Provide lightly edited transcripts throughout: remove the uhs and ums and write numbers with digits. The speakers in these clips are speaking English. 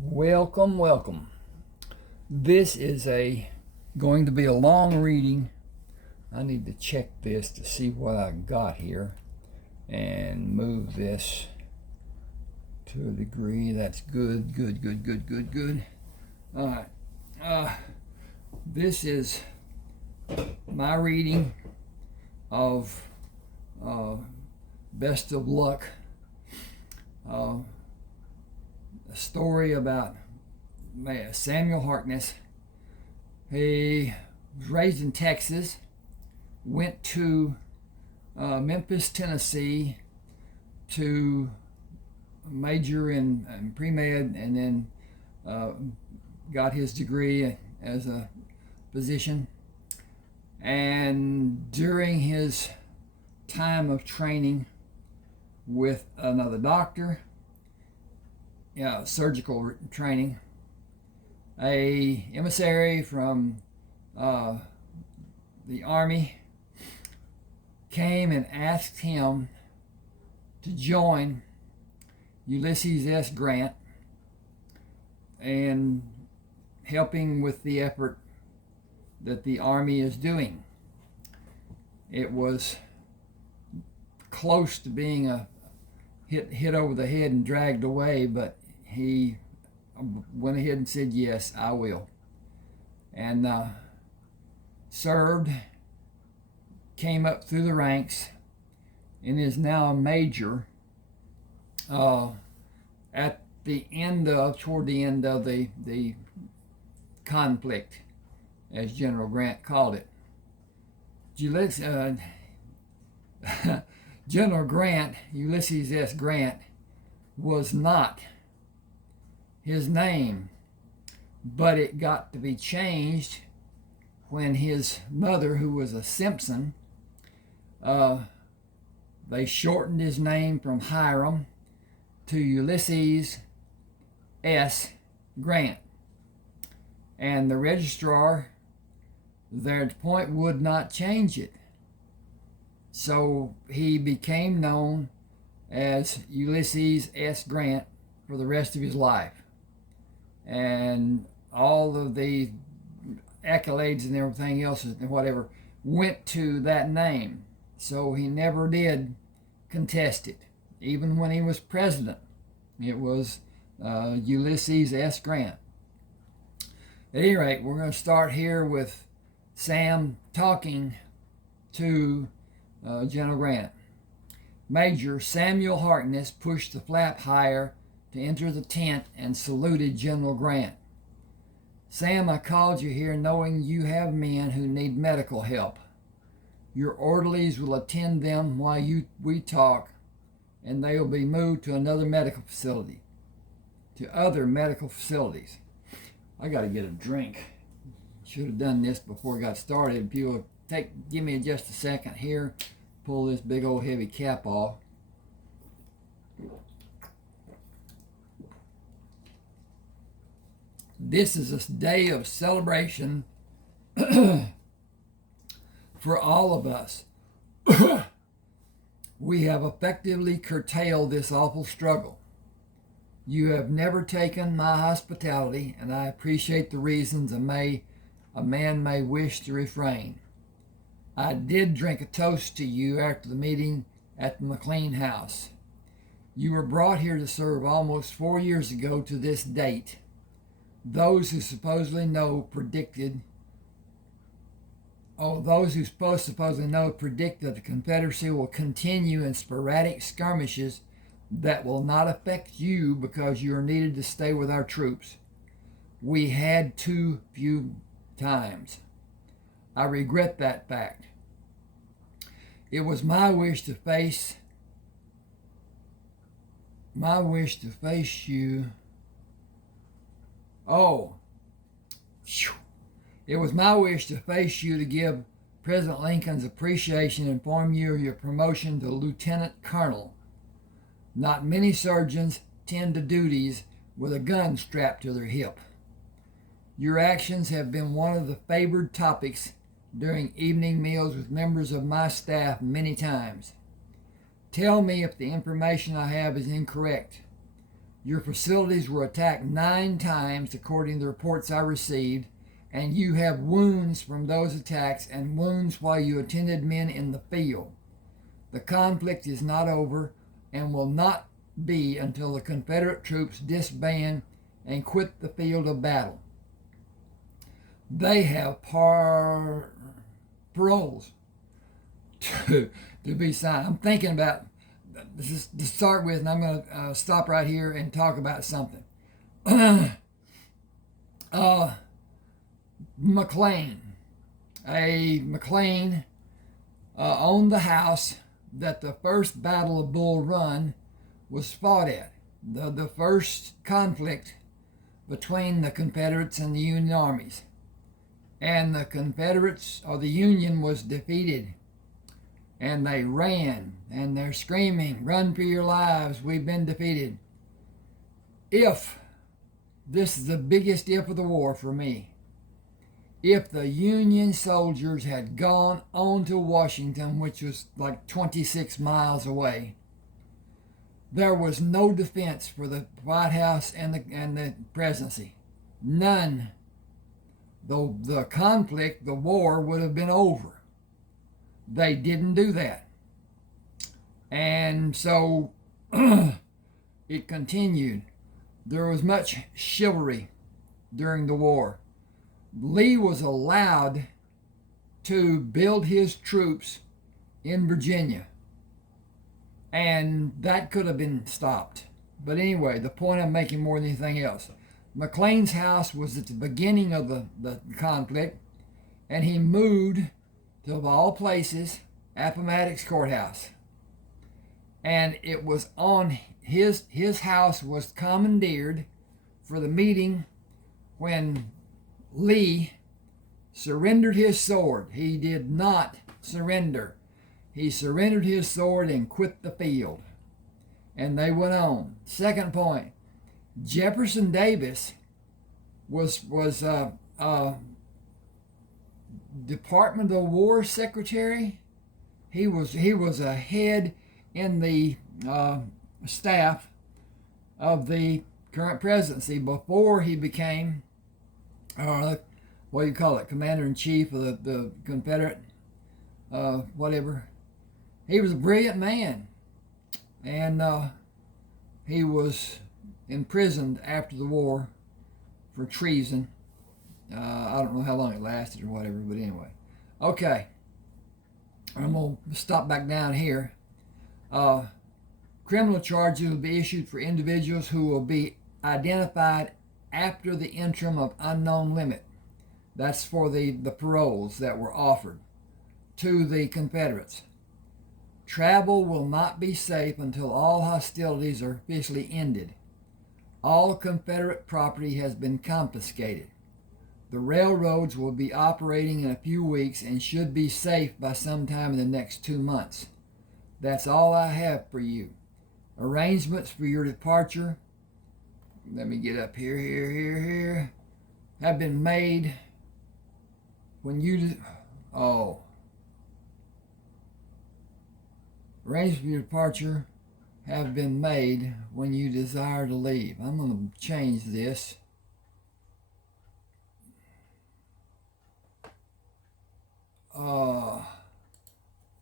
Welcome, welcome. This is going to be a long reading. I need to check this to see what I got here and move this to a degree. That's good. All right. This is my reading of Best of Luck. A story about Samuel Harkness. He was raised in Texas, went to Memphis, Tennessee to major in pre-med, and then got his degree as a physician. And during his time of training with another doctor, surgical training, a emissary from the Army came and asked him to join Ulysses S. Grant and helping with the effort that the Army is doing. It was close to being a hit over the head and dragged away, but he went ahead and said, yes, I will. And served, came up through the ranks, and is now a major toward the end of the conflict, as General Grant called it. General Grant, Ulysses S. Grant, was not his name, but it got to be changed when his mother, who was a Simpson, they shortened his name from Hiram to Ulysses S. Grant. And the registrar there at the point would not change it. So he became known as Ulysses S. Grant for the rest of his life. And all of the accolades and everything else and whatever went to that name. So he never did contest it. Even when he was president, it was Ulysses S. Grant. At any rate, we're going to start here with Sam talking to General Grant. Major Samuel Harkness pushed the flap higher to enter the tent and saluted General Grant. Sam, I called you here knowing you have men who need medical help. Your orderlies will attend them while we talk, and they will be moved to other medical facilities. I got to get a drink. Should have done this before I got started. If you'll give me just a second here, pull this big old heavy cap off. This is a day of celebration for all of us. We have effectively curtailed this awful struggle. You have never taken my hospitality, and I appreciate the reasons a man may wish to refrain. I did drink a toast to you after the meeting at the McLean house. You were brought here to serve almost 4 years ago to this date. Those who supposedly know predict that the Confederacy will continue in sporadic skirmishes that will not affect you because you are needed to stay with our troops. We had too few times. I regret that fact. It was my wish to face you. It was my wish to face you to give President Lincoln's appreciation and inform you of your promotion to Lieutenant Colonel. Not many surgeons tend to duties with a gun strapped to their hip. Your actions have been one of the favored topics during evening meals with members of my staff many times. Tell me if the information I have is incorrect. Your facilities were attacked 9 times, according to the reports I received, and you have wounds from those attacks and wounds while you attended men in the field. The conflict is not over and will not be until the Confederate troops disband and quit the field of battle. They have paroles to be signed. I'm thinking about this is to start with, and I'm going to stop right here and talk about something. McLean owned the house that the first Battle of Bull Run was fought at, the first conflict between the Confederates and the Union armies. And the Confederates, or the Union, was defeated. And they ran, and they're screaming, "Run for your lives, we've been defeated." If, this is the biggest if of the war for me, if the Union soldiers had gone on to Washington, which was like 26 miles away, there was no defense for the White House and the presidency. None. The conflict, the war, would have been over. They didn't do that. And so it continued. There was much chivalry during the war. Lee was allowed to build his troops in Virginia, and that could have been stopped. But anyway, the point I'm making more than anything else, McLean's house was at the beginning of the conflict, and he moved to, of all places, Appomattox Courthouse. And it was on his house was commandeered for the meeting when Lee surrendered his sword. He did not surrender. He surrendered his sword and quit the field. And they went on. Second point, Jefferson Davis was Department of War Secretary. He was a head in the staff of the current presidency before he became what do you call it, Commander-in-Chief of the Confederate whatever. He was a brilliant man, and he was imprisoned after the war for treason. I don't know how long it lasted or whatever, but anyway. Okay. I'm going to stop back down here. Criminal charges will be issued for individuals who will be identified after the interim of unknown limit. That's for the paroles that were offered to the Confederates. Travel will not be safe until all hostilities are officially ended. All Confederate property has been confiscated. The railroads will be operating in a few weeks and should be safe by sometime in the next 2 months. That's all I have for you. Arrangements for your departure, let me get up here, have been made when you, arrangements for your departure have been made when you desire to leave. I'm going to change this.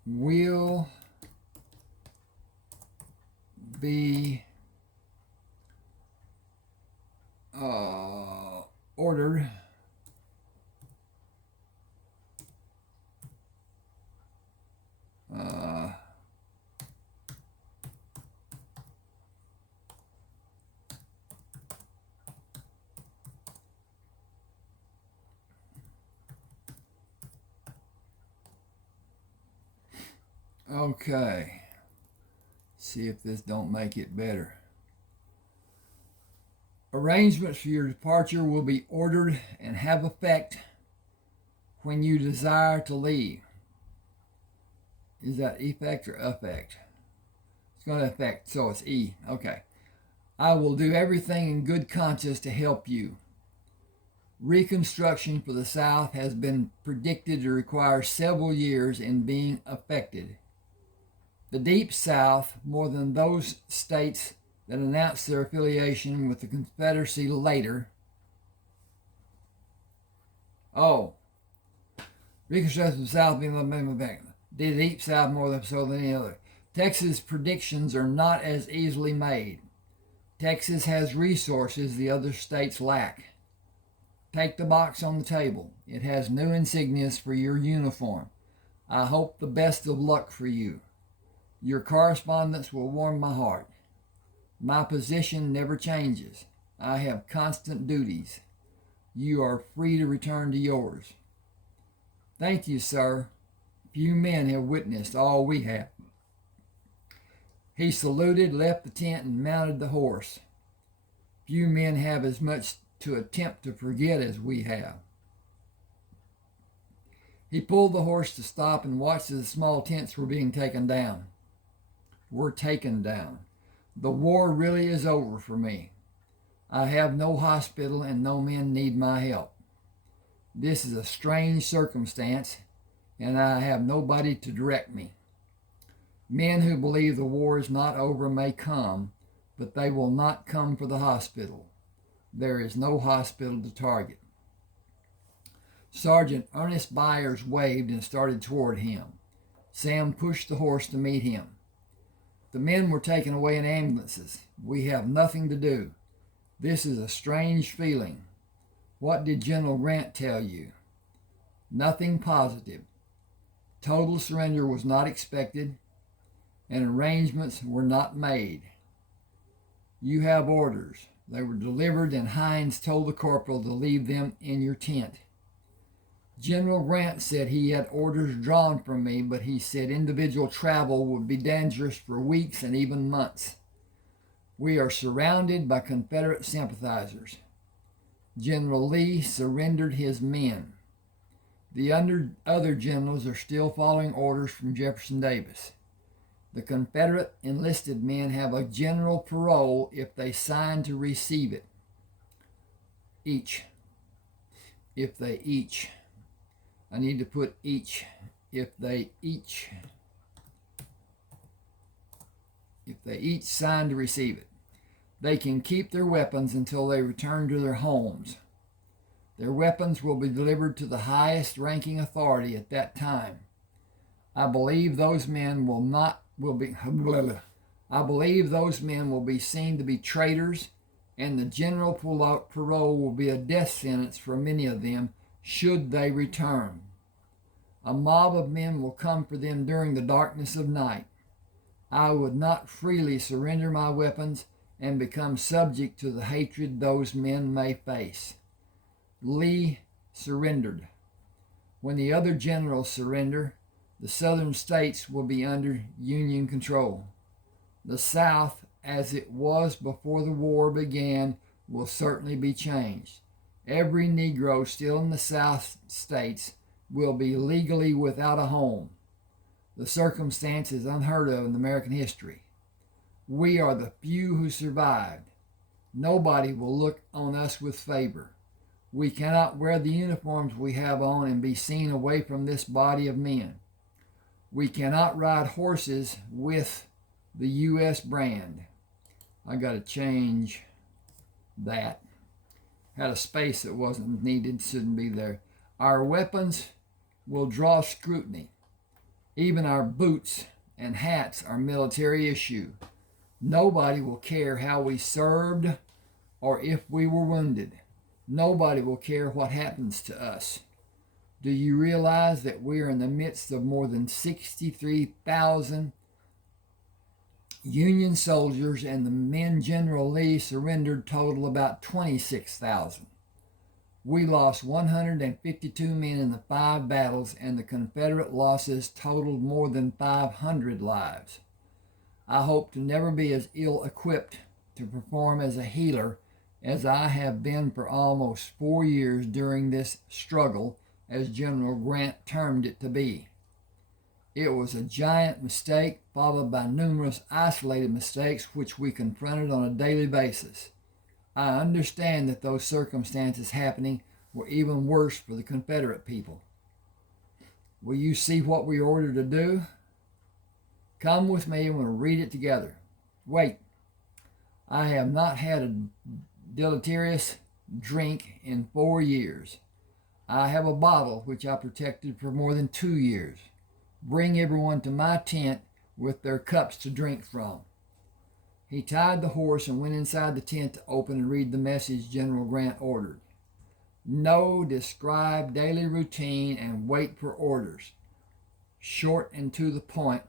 Will be ordered okay. See if this don't make it better. Arrangements for your departure will be ordered and have effect when you desire to leave. Is that effect or affect? It's going to affect, so it's E. Okay. I will do everything in good conscience to help you. Reconstruction for the South has been predicted to require several years in being effected. The Deep South, more than those states that announced their affiliation with the Confederacy later. Oh, Reconstruction South did deep South more so than any other. Texas predictions are not as easily made. Texas has resources the other states lack. Take the box on the table. It has new insignias for your uniform. I hope the best of luck for you. Your correspondence will warm my heart. My position never changes. I have constant duties. You are free to return to yours. Thank you, sir. Few men have witnessed all we have. He saluted, left the tent, and mounted the horse. Few men have as much to attempt to forget as we have. He pulled the horse to stop and watched as the small tents were being taken down. We're taken down. The war really is over for me. I have no hospital and no men need my help. This is a strange circumstance, and I have nobody to direct me. Men who believe the war is not over may come, but they will not come for the hospital. There is no hospital to target. Sergeant Ernest Byers waved and started toward him. Sam pushed the horse to meet him. The men were taken away in ambulances. We have nothing to do. This is a strange feeling. What did General Grant tell you? Nothing positive. Total surrender was not expected, and arrangements were not made. You have orders. They were delivered, and Hines told the corporal to leave them in your tent. General Grant said he had orders drawn from me, but he said individual travel would be dangerous for weeks and even months. We are surrounded by Confederate sympathizers. General Lee surrendered his men. The other generals are still following orders from Jefferson Davis. The Confederate enlisted men have a general parole if they sign to receive it. If they each sign to receive it. They can keep their weapons until they return to their homes. Their weapons will be delivered to the highest ranking authority at that time. I believe those men will be seen to be traitors, and the general parole will be a death sentence for many of them should they return. A mob of men will come for them during the darkness of night. I would not freely surrender my weapons and become subject to the hatred those men may face. Lee surrendered. When the other generals surrender, the southern states will be under Union control. The South, as it was before the war began, will certainly be changed. Every Negro still in the South states will be legally without a home. The circumstance is unheard of in American history. We are the few who survived. Nobody will look on us with favor. We cannot wear the uniforms we have on and be seen away from this body of men. We cannot ride horses with the U.S. brand. I got to change that. Had a space that wasn't needed, shouldn't be there. Our weapons will draw scrutiny. Even our boots and hats are military issue. Nobody will care how we served or if we were wounded. Nobody will care what happens to us. Do you realize that we are in the midst of more than 63,000 Union soldiers, and the men General Lee surrendered total about 26,000. We lost 152 men in the 5 battles, and the Confederate losses totaled more than 500 lives. I hope to never be as ill-equipped to perform as a healer as I have been for almost 4 years during this struggle, as General Grant termed it to be. It was a giant mistake followed by numerous isolated mistakes which we confronted on a daily basis. I understand that those circumstances happening were even worse for the Confederate people. Will you see what we are ordered to do? Come with me and we'll read it together. Wait. I have not had a deleterious drink in 4 years. I have a bottle which I protected for more than 2 years. Bring everyone to my tent with their cups to drink from." He tied the horse and went inside the tent to open and read the message General Grant ordered. "No, describe daily routine and wait for orders. Short and to the point,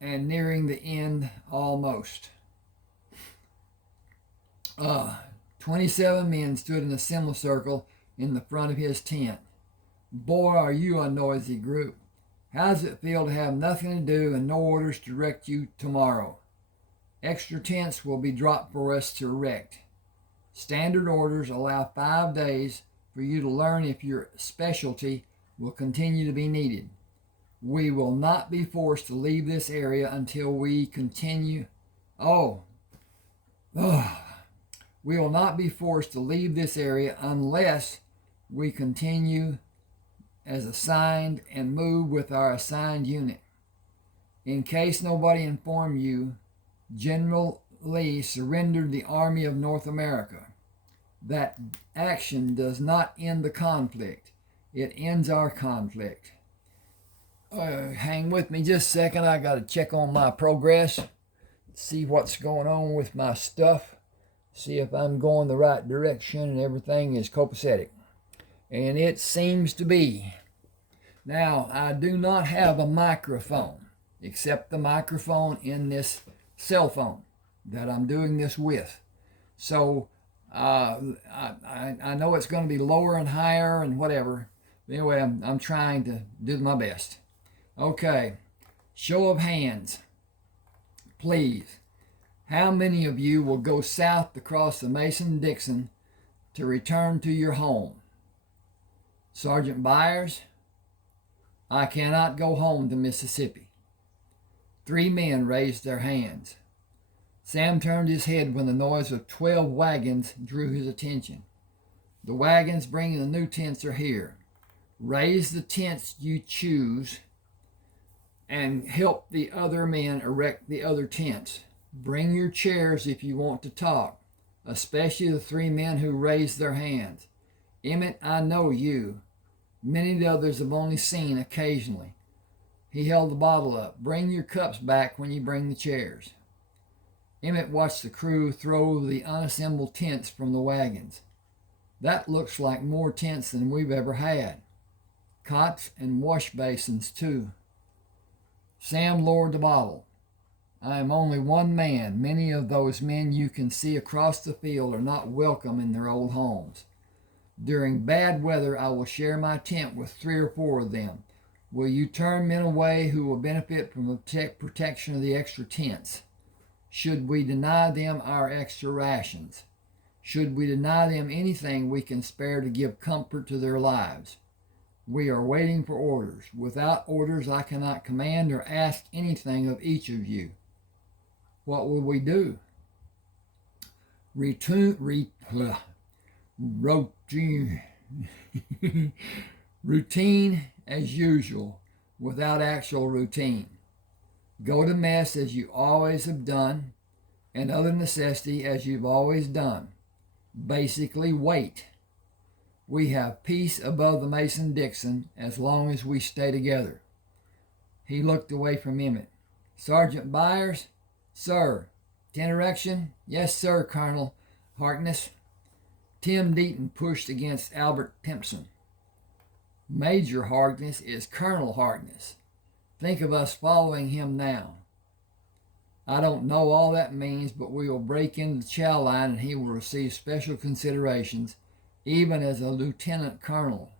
and nearing the end almost." 27 men stood in a semicircle in the front of his tent. "Boy, are you a noisy group. How does it feel to have nothing to do and no orders to direct you tomorrow? Extra tents will be dropped for us to erect. Standard orders allow 5 days for you to learn if your specialty will continue to be needed. We will not be forced to leave this area until we continue. We will not be forced to leave this area unless we continue as assigned and move with our assigned unit. In case nobody informed you, General Lee surrendered the Army of North America. That action does not end the conflict. It ends our conflict." Hang with me just a second. I got to check on my progress, see what's going on with my stuff, see if I'm going the right direction and everything is copacetic. And it seems to be. Now, I do not have a microphone, except the microphone in this cell phone that I'm doing this with. So I know it's going to be lower and higher and whatever. Anyway, I'm trying to do my best. Okay, show of hands, please. How many of you will go south across the Mason-Dixon to return to your home? Sergeant Byers? "I cannot go home to Mississippi." 3 men raised their hands. Sam turned his head when the noise of 12 wagons drew his attention. "The wagons bringing the new tents are here. Raise the tents you choose and help the other men erect the other tents. Bring your chairs if you want to talk, especially the 3 men who raised their hands. Emmett, I know you. Many of the others have only seen occasionally." He held the bottle up. "Bring your cups back when you bring the chairs." Emmett watched the crew throw the unassembled tents from the wagons. "That looks like more tents than we've ever had. Cots and wash basins, too." Sam lowered the bottle. "I am only one man. Many of those men you can see across the field are not welcome in their old homes. During bad weather, I will share my tent with 3 or 4 of them. Will you turn men away who will benefit from the protection of the extra tents? Should we deny them our extra rations? Should we deny them anything we can spare to give comfort to their lives? We are waiting for orders. Without orders, I cannot command or ask anything of each of you. What will we do?" Routine as usual, without actual routine. Go to mess as you always have done, and other necessity as you've always done. Basically, wait. We have peace above the Mason-Dixon as long as we stay together. He looked away from Emmett. "Sergeant Byers?" "Sir." "Tent erection?" "Yes, sir, Colonel Harkness." Tim Deaton pushed against Albert Pimpson. "Major Harkness is Colonel Harkness. Think of us following him now." "I don't know all that means, but we will break into the chow line and he will receive special considerations, even as a lieutenant colonel.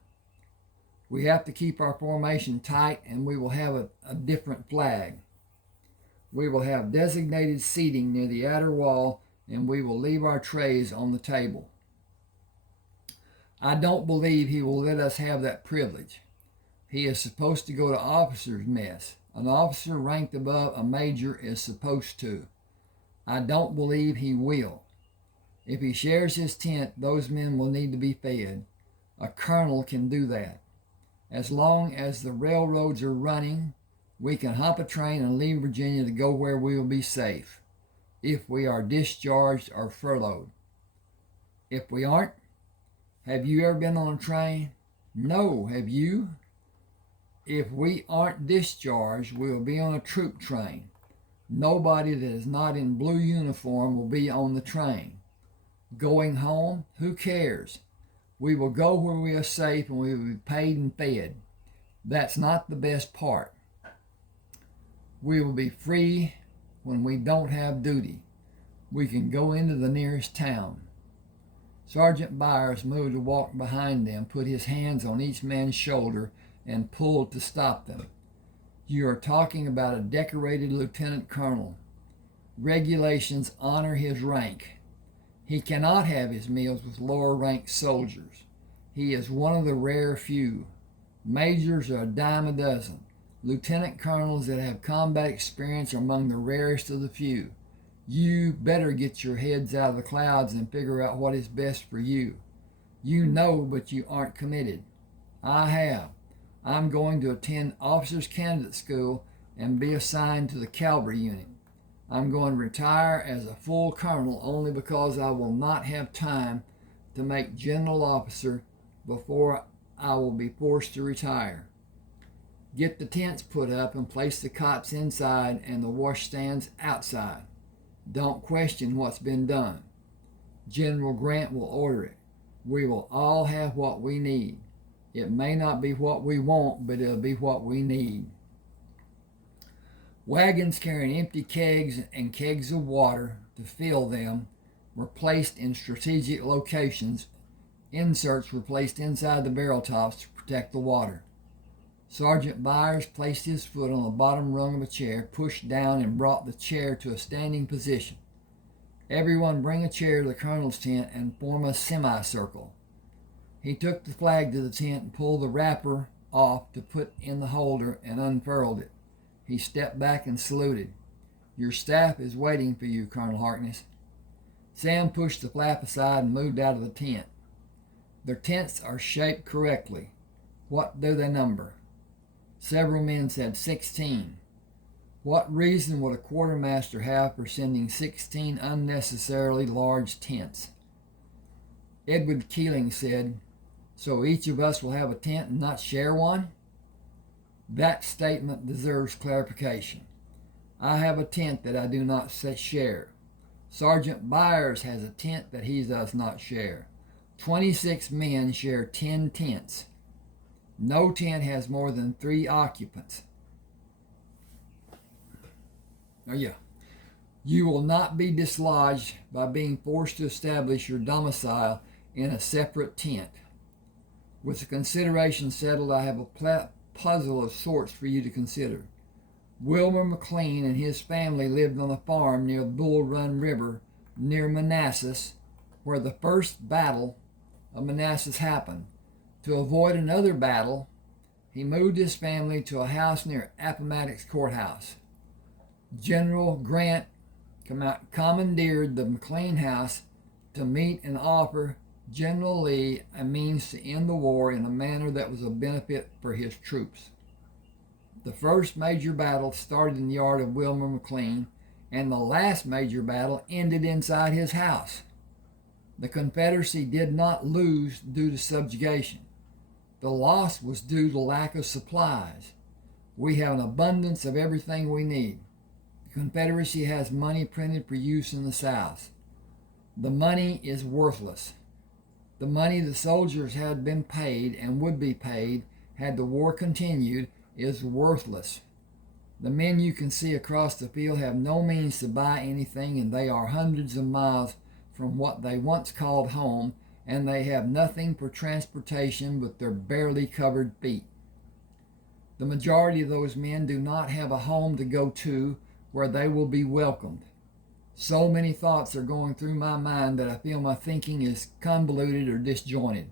We have to keep our formation tight, and we will have a different flag. We will have designated seating near the outer wall, and we will leave our trays on the table." "I don't believe he will let us have that privilege. He is supposed to go to officers' mess. An officer ranked above a major is supposed to. I don't believe he will. If he shares his tent, those men will need to be fed. A colonel can do that. As long as the railroads are running, we can hop a train and leave Virginia to go where we will be safe. if we are discharged or furloughed. If we aren't, have you ever been on a train? No, have you? If we aren't discharged, we'll be on a troop train. Nobody that is not in blue uniform will be on the train. Going home? Who cares? We will go where we are safe and we will be paid and fed. That's not the best part. We will be free when we don't have duty. We can go into the nearest town. Sergeant Byers moved to walk behind them, put his hands on each man's shoulder, and pulled to stop them. You are talking about a decorated lieutenant colonel. Regulations honor his rank. He cannot have his meals with lower-ranked soldiers. He is one of the rare few. Majors are a dime a dozen. Lieutenant colonels that have combat experience are among the rarest of the few. You better get your heads out of the clouds and figure out what is best for you. You know, but you aren't committed. I have. I'm going to attend Officers Candidate School and be assigned to the cavalry unit. I'm going to retire as a full colonel only because I will not have time to make general officer before I will be forced to retire. Get the tents put up and place the cots inside and the washstands outside. Don't question what's been done. General Grant will order it. We will all have what we need. It may not be what we want, but it'll be what we need. Wagons carrying empty kegs and kegs of water to fill them were placed in strategic locations. Inserts were placed inside the barrel tops to protect the water. Sergeant Byers placed his foot on the bottom rung of a chair, pushed down, and brought the chair to a standing position. Everyone bring a chair to the colonel's tent and form a semicircle. He took the flag to the tent and pulled the wrapper off to put in the holder and unfurled it. He stepped back and saluted. Your staff is waiting for you, Colonel Harkness. Sam pushed the flap aside and moved out of the tent. Their tents are shaped correctly. What do they number? Several men said 16. What reason would a quartermaster have for sending 16 unnecessarily large tents? Edward Keeling said, so each of us will have a tent and not share one? That statement deserves clarification. I have a tent that I do not share. Sergeant Byers has a tent that he does not share. 26 men share 10 tents. No tent has more than 3 occupants. Oh yeah. You will not be dislodged by being forced to establish your domicile in a separate tent. With the consideration settled, I have a puzzle of sorts for you to consider. Wilmer McLean and his family lived on a farm near the Bull Run River, near Manassas, where the first battle of Manassas happened. To avoid another battle, he moved his family to a house near Appomattox Courthouse. General Grant commandeered the McLean house to meet and offer General Lee a means to end the war in a manner that was a benefit for his troops. The first major battle started in the yard of Wilmer McLean, and the last major battle ended inside his house. The Confederacy did not lose due to subjugation. The loss was due to lack of supplies. We have an abundance of everything we need. The Confederacy has money printed for use in the South. The money is worthless. The money the soldiers had been paid and would be paid had the war continued is worthless. The men you can see across the field have no means to buy anything, and they are hundreds of miles from what they once called home, and they have nothing for transportation but their barely covered feet. The majority of those men do not have a home to go to where they will be welcomed. So many thoughts are going through my mind that I feel my thinking is convoluted or disjointed.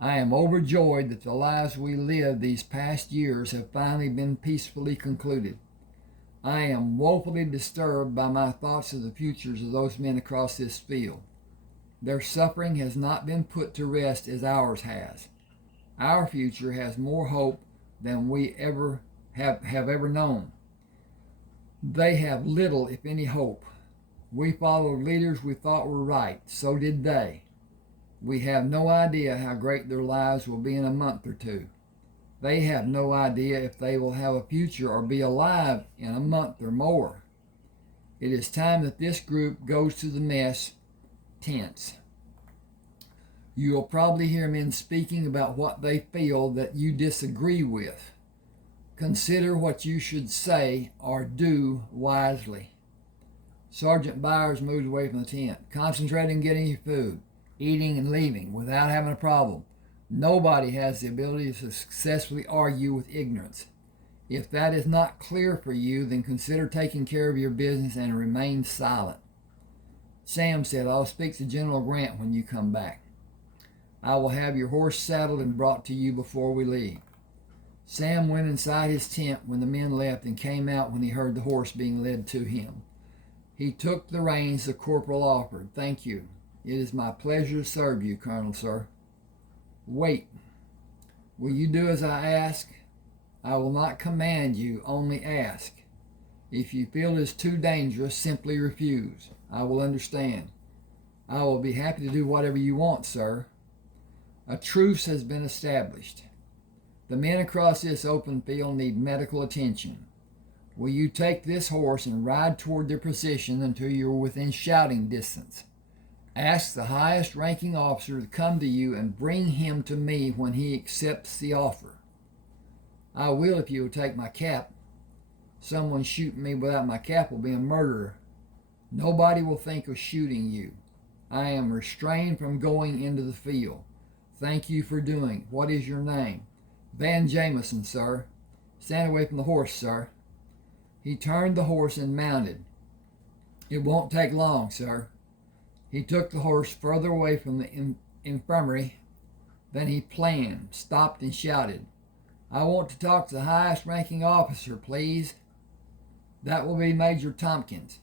I am overjoyed that the lives we lived these past years have finally been peacefully concluded. I am woefully disturbed by my thoughts of the futures of those men across this field. Their suffering has not been put to rest as ours has. Our future has more hope than we ever have ever known. They have little, if any, hope. We followed leaders we thought were right. So did they. We have no idea how great their lives will be in a month or two. They have no idea if they will have a future or be alive in a month or more. It is time that this group goes to the mess tents. You will probably hear men speaking about what they feel that you disagree with. Consider what you should say or do wisely. Sergeant Byers moved away from the tent, concentrating on getting your food, eating and leaving without having a problem. Nobody has the ability to successfully argue with ignorance. If that is not clear for you, then consider taking care of your business and remain silent. Sam said, I'll speak to General Grant when you come back. I will have your horse saddled and brought to you before we leave. Sam went inside his tent when the men left and came out when he heard the horse being led to him. He took the reins the corporal offered. Thank you. It is my pleasure to serve you, Colonel, sir. Wait. Will you do as I ask? I will not command you, only ask. If you feel it is too dangerous, simply refuse. I will understand. I will be happy to do whatever you want, sir. A truce has been established. The men across this open field need medical attention. Will you take this horse and ride toward their position until you are within shouting distance? Ask the highest ranking officer to come to you and bring him to me when he accepts the offer. I will if you will take my cap. Someone shooting me without my cap will be a murderer. Nobody will think of shooting you. I am restrained from going into the field. Thank you for doing. What is your name? Van Jameson, sir. Stand away from the horse, sir. He turned the horse and mounted. It won't take long, sir. He took the horse further away from the infirmary than he planned, stopped and shouted, I want to talk to the highest ranking officer, please. That will be Major Tompkins.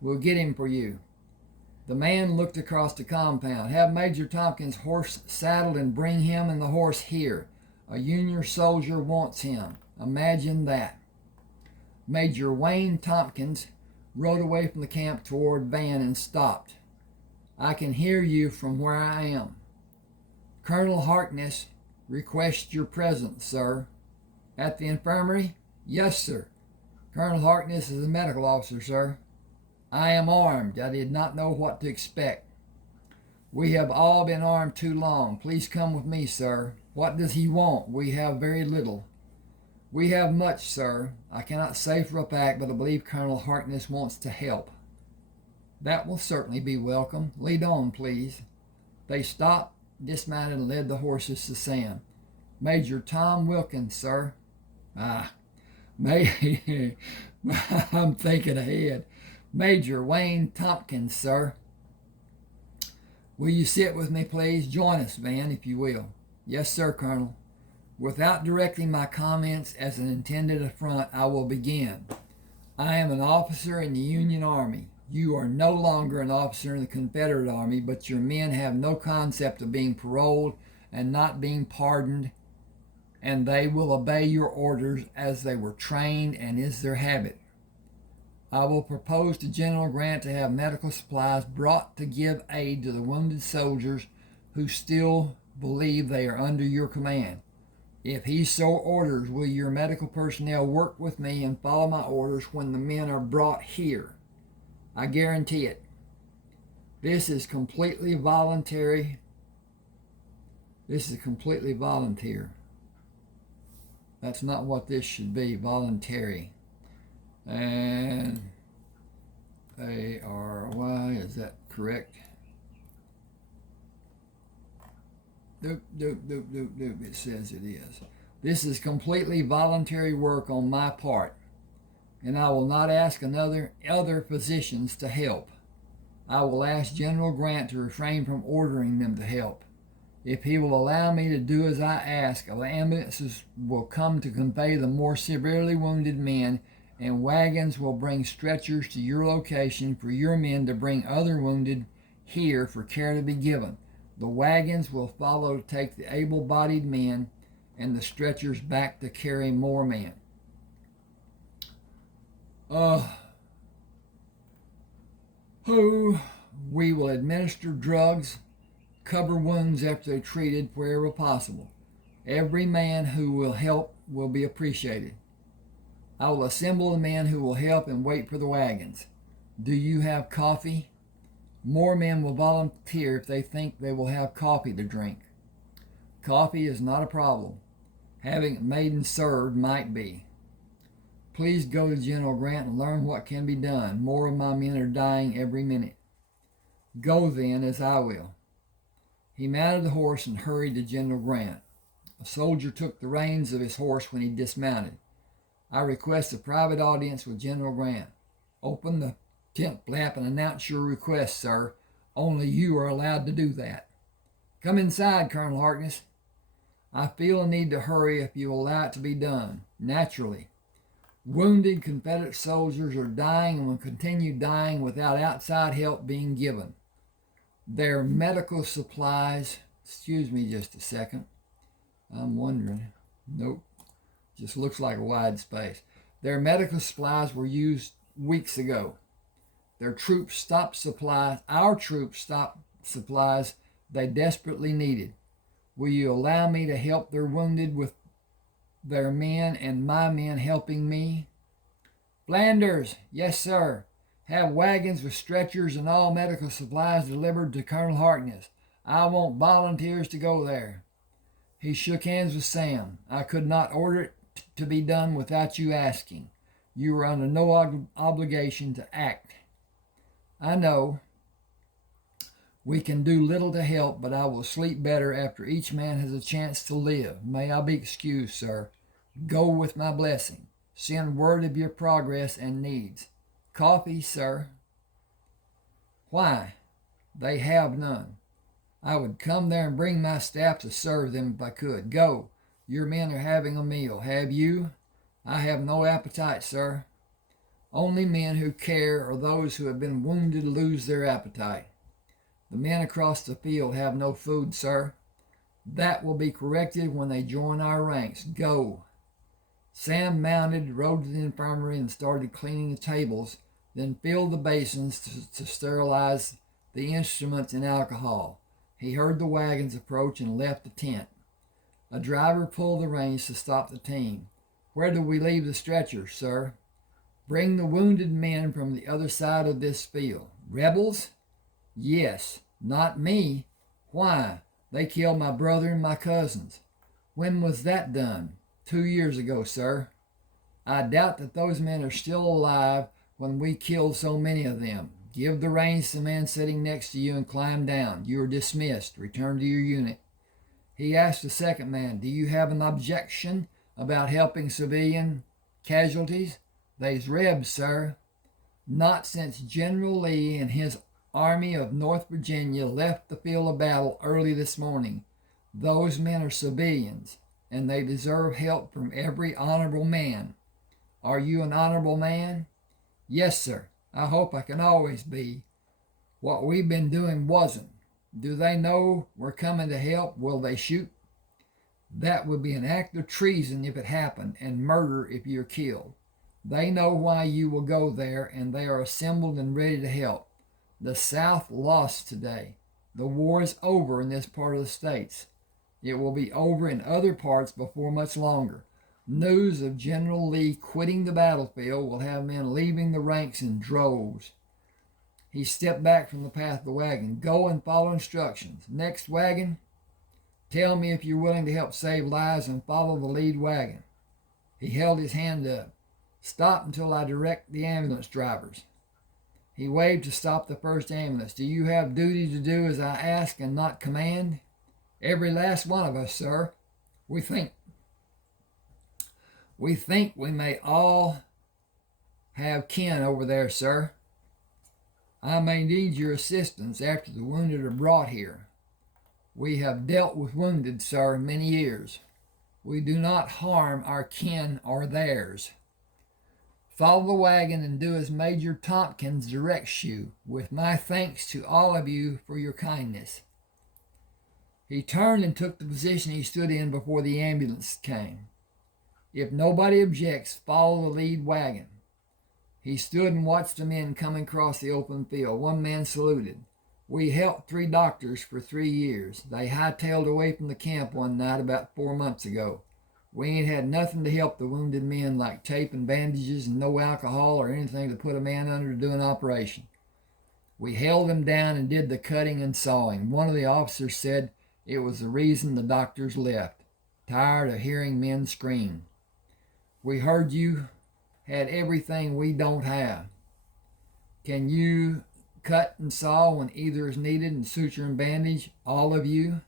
We'll get him for you. The man looked across the compound. Have Major Tompkins' horse saddled and bring him and the horse here. A Union soldier wants him. Imagine that. Major Wayne Tompkins rode away from the camp toward Van and stopped. I can hear you from where I am. Colonel Harkness requests your presence, sir. At the infirmary? Yes, sir. Colonel Harkness is a medical officer, sir. I am armed. I did not know what to expect. We have all been armed too long. Please come with me, sir. What does he want? We have very little. We have much, sir. I cannot say for a fact, but I believe Colonel Harkness wants to help. That will certainly be welcome. Lead on, please. They stopped, dismounted, and led the horses to Sam. Major Tom Wilkins, sir. I'm thinking ahead. Major Wayne Tompkins, sir. Will you sit with me, please? Join us, Van, if you will. Yes, sir, Colonel. Without directing my comments as an intended affront, I will begin. I am an officer in the Union Army. You are no longer an officer in the Confederate Army, but your men have no concept of being paroled and not being pardoned, and they will obey your orders as they were trained and is their habit. I will propose to General Grant to have medical supplies brought to give aid to the wounded soldiers who still believe they are under your command. If he so orders, will your medical personnel work with me and follow my orders when the men are brought here? I guarantee it. This is completely voluntary. This is completely volunteer. That's not what this should be, voluntary. And A-R-Y, is that correct? It says it is. This is completely voluntary work on my part, and I will not ask other physicians to help. I will ask General Grant to refrain from ordering them to help. If he will allow me to do as I ask, ambulances will come to convey the more severely wounded men, and wagons will bring stretchers to your location for your men to bring other wounded here for care to be given. The wagons will follow to take the able-bodied men and the stretchers back to carry more men. who we will administer drugs, cover wounds after they're treated wherever possible. Every man who will help will be appreciated. I will assemble the men who will help and wait for the wagons. Do you have coffee? More men will volunteer if they think they will have coffee to drink. Coffee is not a problem. Having it made and served might be. Please go to General Grant and learn what can be done. More of my men are dying every minute. Go then, as I will. He mounted the horse and hurried to General Grant. A soldier took the reins of his horse when he dismounted. I request a private audience with General Grant. Open the tent flap and announce your request, sir. Only you are allowed to do that. Come inside, Colonel Harkness. I feel a need to hurry if you allow it to be done. Naturally. Wounded Confederate soldiers are dying and will continue dying without outside help being given. Their medical supplies, excuse me just a second. I'm wondering. Nope. Just looks like a wide space. Their medical supplies were used weeks ago. Our troops stopped supplies they desperately needed. Will you allow me to help their wounded with their men and my men helping me? Flanders, yes, sir. Have wagons with stretchers and all medical supplies delivered to Colonel Harkness. I want volunteers to go there. He shook hands with Sam. I could not order it to be done without you asking. You are under no obligation to act. I know we can do little to help, but I will sleep better after each man has a chance to live. May I be excused, sir. Go with my blessing. Send word of your progress and needs. Coffee, sir. Why? They have none. I would come there and bring my staff to serve them if I could. Go. Your men are having a meal. Have you? I have no appetite, sir. Only men who care or those who have been wounded lose their appetite. The men across the field have no food, sir. That will be corrected when they join our ranks. Go. Sam mounted, rode to the infirmary, and started cleaning the tables, then filled the basins to sterilize the instruments and alcohol. He heard the wagons approach and left the tent. A driver pulled the reins to stop the team. Where do we leave the stretchers, sir? Bring the wounded men from the other side of this field. Rebels? Yes. Not me. Why? They killed my brother and my cousins. When was that done? 2 years ago, sir. I doubt that those men are still alive when we killed so many of them. Give the reins to the man sitting next to you and climb down. You are dismissed. Return to your unit. He asked the second man, do you have an objection about helping civilian casualties? They's Rebs, sir. Not since General Lee and his Army of North Virginia left the field of battle early this morning. Those men are civilians, and they deserve help from every honorable man. Are you an honorable man? Yes, sir. I hope I can always be. What we've been doing wasn't. Do they know we're coming to help? Will they shoot? That would be an act of treason if it happened, and murder if you're killed. They know why you will go there, and they are assembled and ready to help. The South lost today. The war is over in this part of the states. It will be over in other parts before much longer. News of General Lee quitting the battlefield will have men leaving the ranks in droves. He stepped back from the path of the wagon. Go and follow instructions. Next wagon, tell me if you're willing to help save lives and follow the lead wagon. He held his hand up. Stop until I direct the ambulance drivers. He waved to stop the first ambulance. Do you have duty to do as I ask and not command? Every last one of us, sir. We think we may all have kin over there, sir. I may need your assistance after the wounded are brought here. We have dealt with wounded, sir, many years. We do not harm our kin or theirs. Follow the wagon and do as Major Tompkins directs you, with my thanks to all of you for your kindness. He turned and took the position he stood in before the ambulance came. If nobody objects, follow the lead wagon. He stood and watched the men coming across the open field. One man saluted. We helped 3 doctors for 3 years. They hightailed away from the camp one night about 4 months ago. We ain't had nothing to help the wounded men like tape and bandages and no alcohol or anything to put a man under to do an operation. We held them down and did the cutting and sawing. One of the officers said it was the reason the doctors left, tired of hearing men scream. We heard you had everything we don't have. Can you cut and saw when either is needed and suture and bandage, all of you?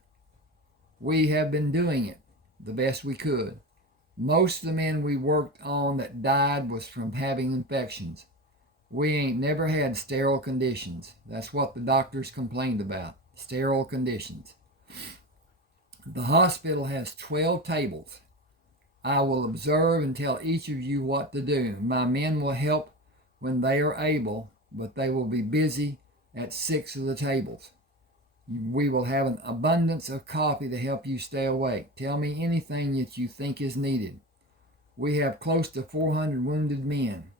We have been doing it the best we could. Most of the men we worked on that died was from having infections. We ain't never had sterile conditions. That's what the doctors complained about, sterile conditions. The hospital has 12 tables. I will observe and tell each of you what to do. My men will help when they are able, but they will be busy at 6 of the tables. We will have an abundance of coffee to help you stay awake. Tell me anything that you think is needed. We have close to 400 wounded men.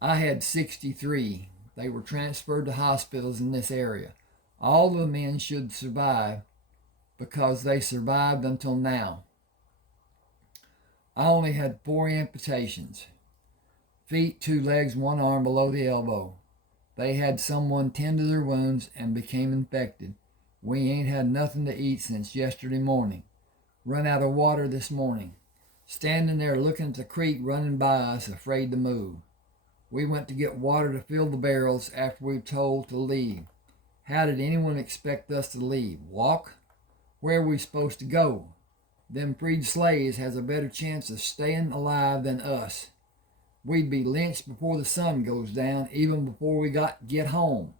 I had 63. They were transferred to hospitals in this area. All the men should survive because they survived until now. I only had 4 amputations. Feet, 2 legs, 1 arm below the elbow. They had someone tend to their wounds and became infected. We ain't had nothing to eat since yesterday morning. Run out of water this morning. Standing there looking at the creek running by us, afraid to move. We went to get water to fill the barrels after we were told to leave. How did anyone expect us to leave? Walk? Where are we supposed to go? Them freed slaves has a better chance of staying alive than us. We'd be lynched before the sun goes down, even before we get home.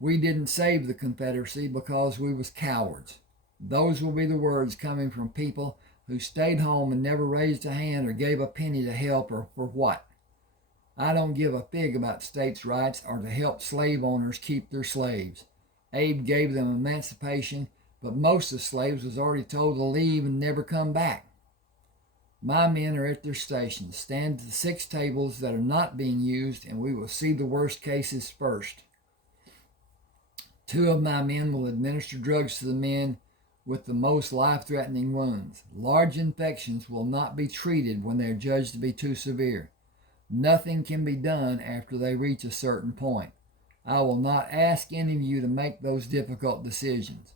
We didn't save the Confederacy because we was cowards. Those will be the words coming from people who stayed home and never raised a hand or gave a penny to help, or for what. I don't give a fig about states' rights or to help slave owners keep their slaves. Abe gave them emancipation, but most of the slaves was already told to leave and never come back. My men are at their stations. Stand at the 6 tables that are not being used, and we will see the worst cases first. 2 of my men will administer drugs to the men with the most life-threatening wounds. Large infections will not be treated when they are judged to be too severe. Nothing can be done after they reach a certain point. I will not ask any of you to make those difficult decisions.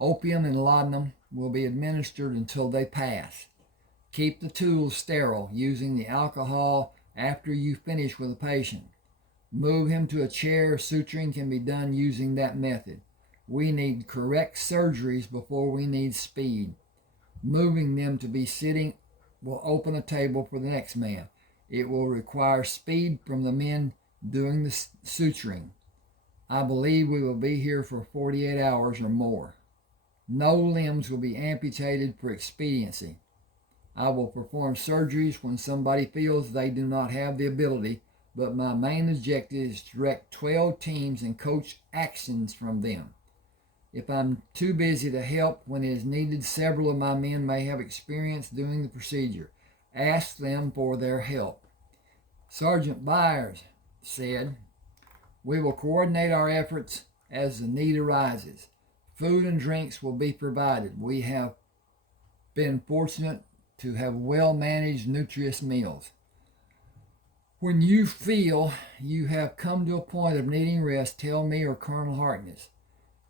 Opium and laudanum will be administered until they pass. Keep the tools sterile, using the alcohol after you finish with a patient. Move him to a chair. Suturing can be done using that method. We need correct surgeries before we need speed. Moving them to be sitting will open a table for the next man. It will require speed from the men doing the suturing. I believe we will be here for 48 hours or more. No limbs will be amputated for expediency. I will perform surgeries when somebody feels they do not have the ability, but my main objective is to direct 12 teams and coach actions from them. If I'm too busy to help when it is needed, several of my men may have experience doing the procedure. Ask them for their help. Sergeant Byers said, we will coordinate our efforts as the need arises. Food and drinks will be provided. We have been fortunate to have well-managed, nutritious meals. When you feel you have come to a point of needing rest, tell me or Colonel Harkness.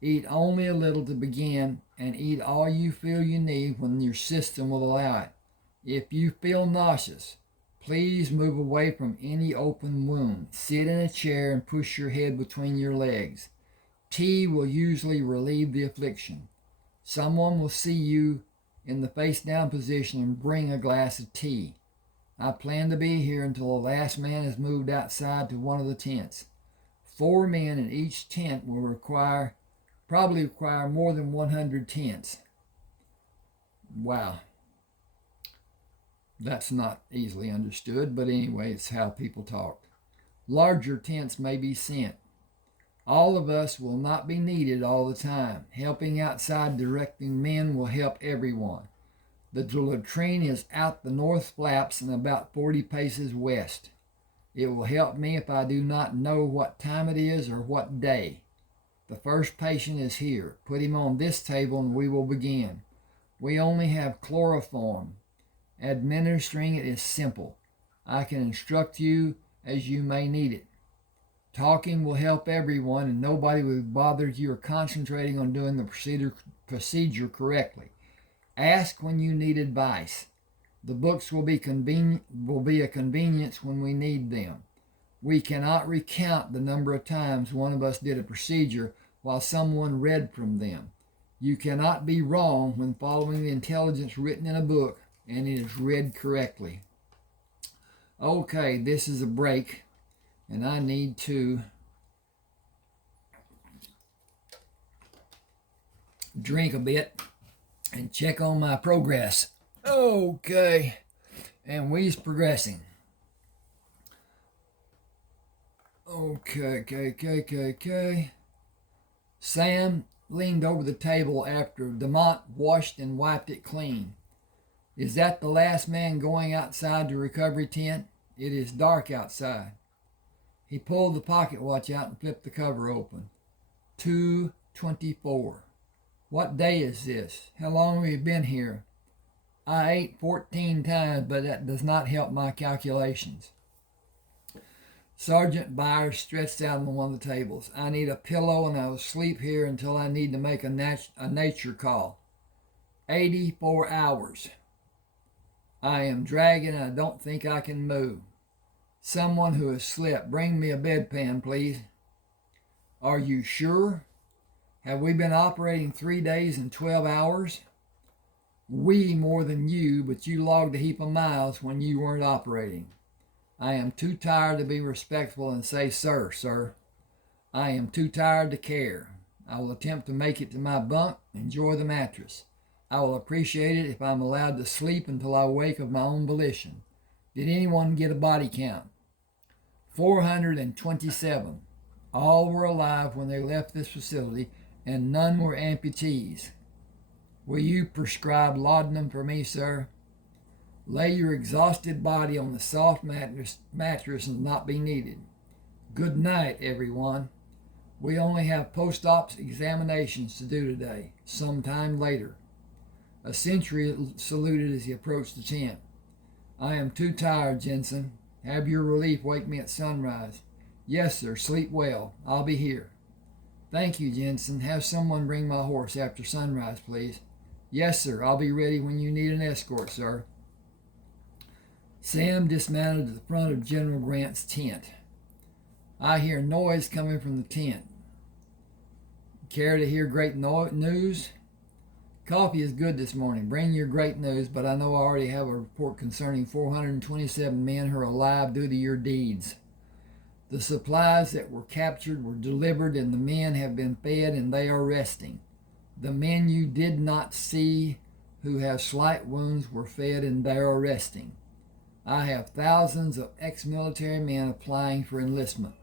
Eat only a little to begin, and eat all you feel you need when your system will allow it. If you feel nauseous, please move away from any open wound. Sit in a chair and push your head between your legs. Tea will usually relieve the affliction. Someone will see you in the face-down position and bring a glass of tea. I plan to be here until the last man is moved outside to one of the tents. 4 men in each tent will probably require more than 100 tents. Wow. That's not easily understood, but anyway, it's how people talk. Larger tents may be sent. All of us will not be needed all the time. Helping outside directing men will help everyone. The latrine is out the north flaps and about 40 paces west. It will help me if I do not know what time it is or what day. The first patient is here. Put him on this table and we will begin. We only have chloroform. Administering it is simple. I can instruct you as you may need it. Talking will help everyone and nobody will be bothered you are concentrating on doing the procedure correctly. Ask when you need advice. The books will be a convenience when we need them. We cannot recount the number of times one of us did a procedure while someone read from them. You cannot be wrong when following the intelligence written in a book and it is read correctly. Okay, this is a break, and I need to drink a bit and check on my progress. Okay, and we's progressing. Okay. Sam leaned over the table after Demont washed and wiped it clean. Is that the last man going outside the recovery tent? It is dark outside. He pulled the pocket watch out and flipped the cover open. 2:24. What day is this? How long have you been here? I ate 14 times, but that does not help my calculations. Sergeant Byers stretched out on one of the tables. I need a pillow and I will sleep here until I need to make a nature call. 84 hours. I am dragging and I don't think I can move. Someone who has slept, bring me a bedpan, please. Are you sure? Have we been operating 3 days and 12 hours? We more than you, but you logged a heap of miles when you weren't operating. I am too tired to be respectful and say, sir. I am too tired to care. I will attempt to make it to my bunk, enjoy the mattress. I will appreciate it if I'm allowed to sleep until I wake of my own volition. Did anyone get a body count? 427. All were alive when they left this facility, and none were amputees. Will you prescribe laudanum for me, sir? Lay your exhausted body on the soft mattress and not be needed. Good night, everyone. We only have post-op examinations to do today, sometime later. A sentry saluted as he approached the tent. I am too tired, Jensen. Have your relief wake me at sunrise. Yes, sir. Sleep well. I'll be here. Thank you, Jensen. Have someone bring my horse after sunrise, please. Yes, sir. I'll be ready when you need an escort, sir. Sam dismounted at the front of General Grant's tent. I hear noise coming from the tent. Care to hear great news? Coffee is good this morning. Bring your great news, but I know I already have a report concerning 427 men who are alive due to your deeds. The supplies that were captured were delivered and the men have been fed and they are resting. The men you did not see who have slight wounds were fed and they are resting. I have thousands of ex-military men applying for enlistment.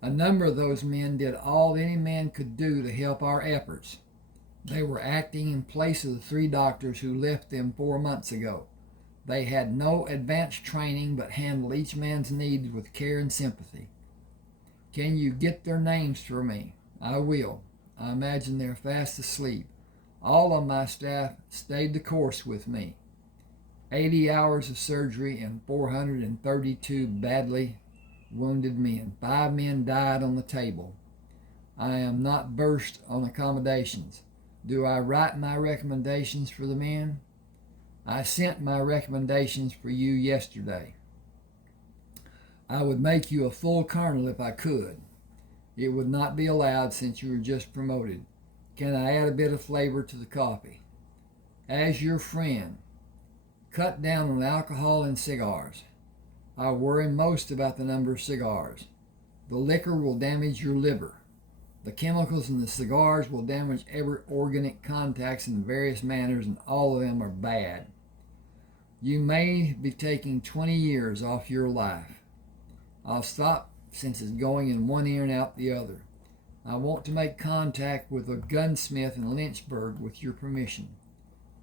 A number of those men did all any man could do to help our efforts. They were acting in place of the 3 doctors who left them 4 months ago. They had no advanced training but handled each man's needs with care and sympathy. Can you get their names for me? I will. I imagine they're fast asleep. All of my staff stayed the course with me. 80 hours of surgery and 432 badly wounded men. 5 men died on the table. I am not burst on accommodations. Do I write my recommendations for the men? I sent my recommendations for you yesterday. I would make you a full colonel if I could. It would not be allowed since you were just promoted. Can I add a bit of flavor to the coffee? As your friend, cut down on alcohol and cigars. I worry most about the number of cigars. The liquor will damage your liver. The chemicals in the cigars will damage every organic contacts in various manners, and all of them are bad. You may be taking 20 years off your life. I'll stop since it's going in one ear and out the other. I want to make contact with a gunsmith in Lynchburg with your permission.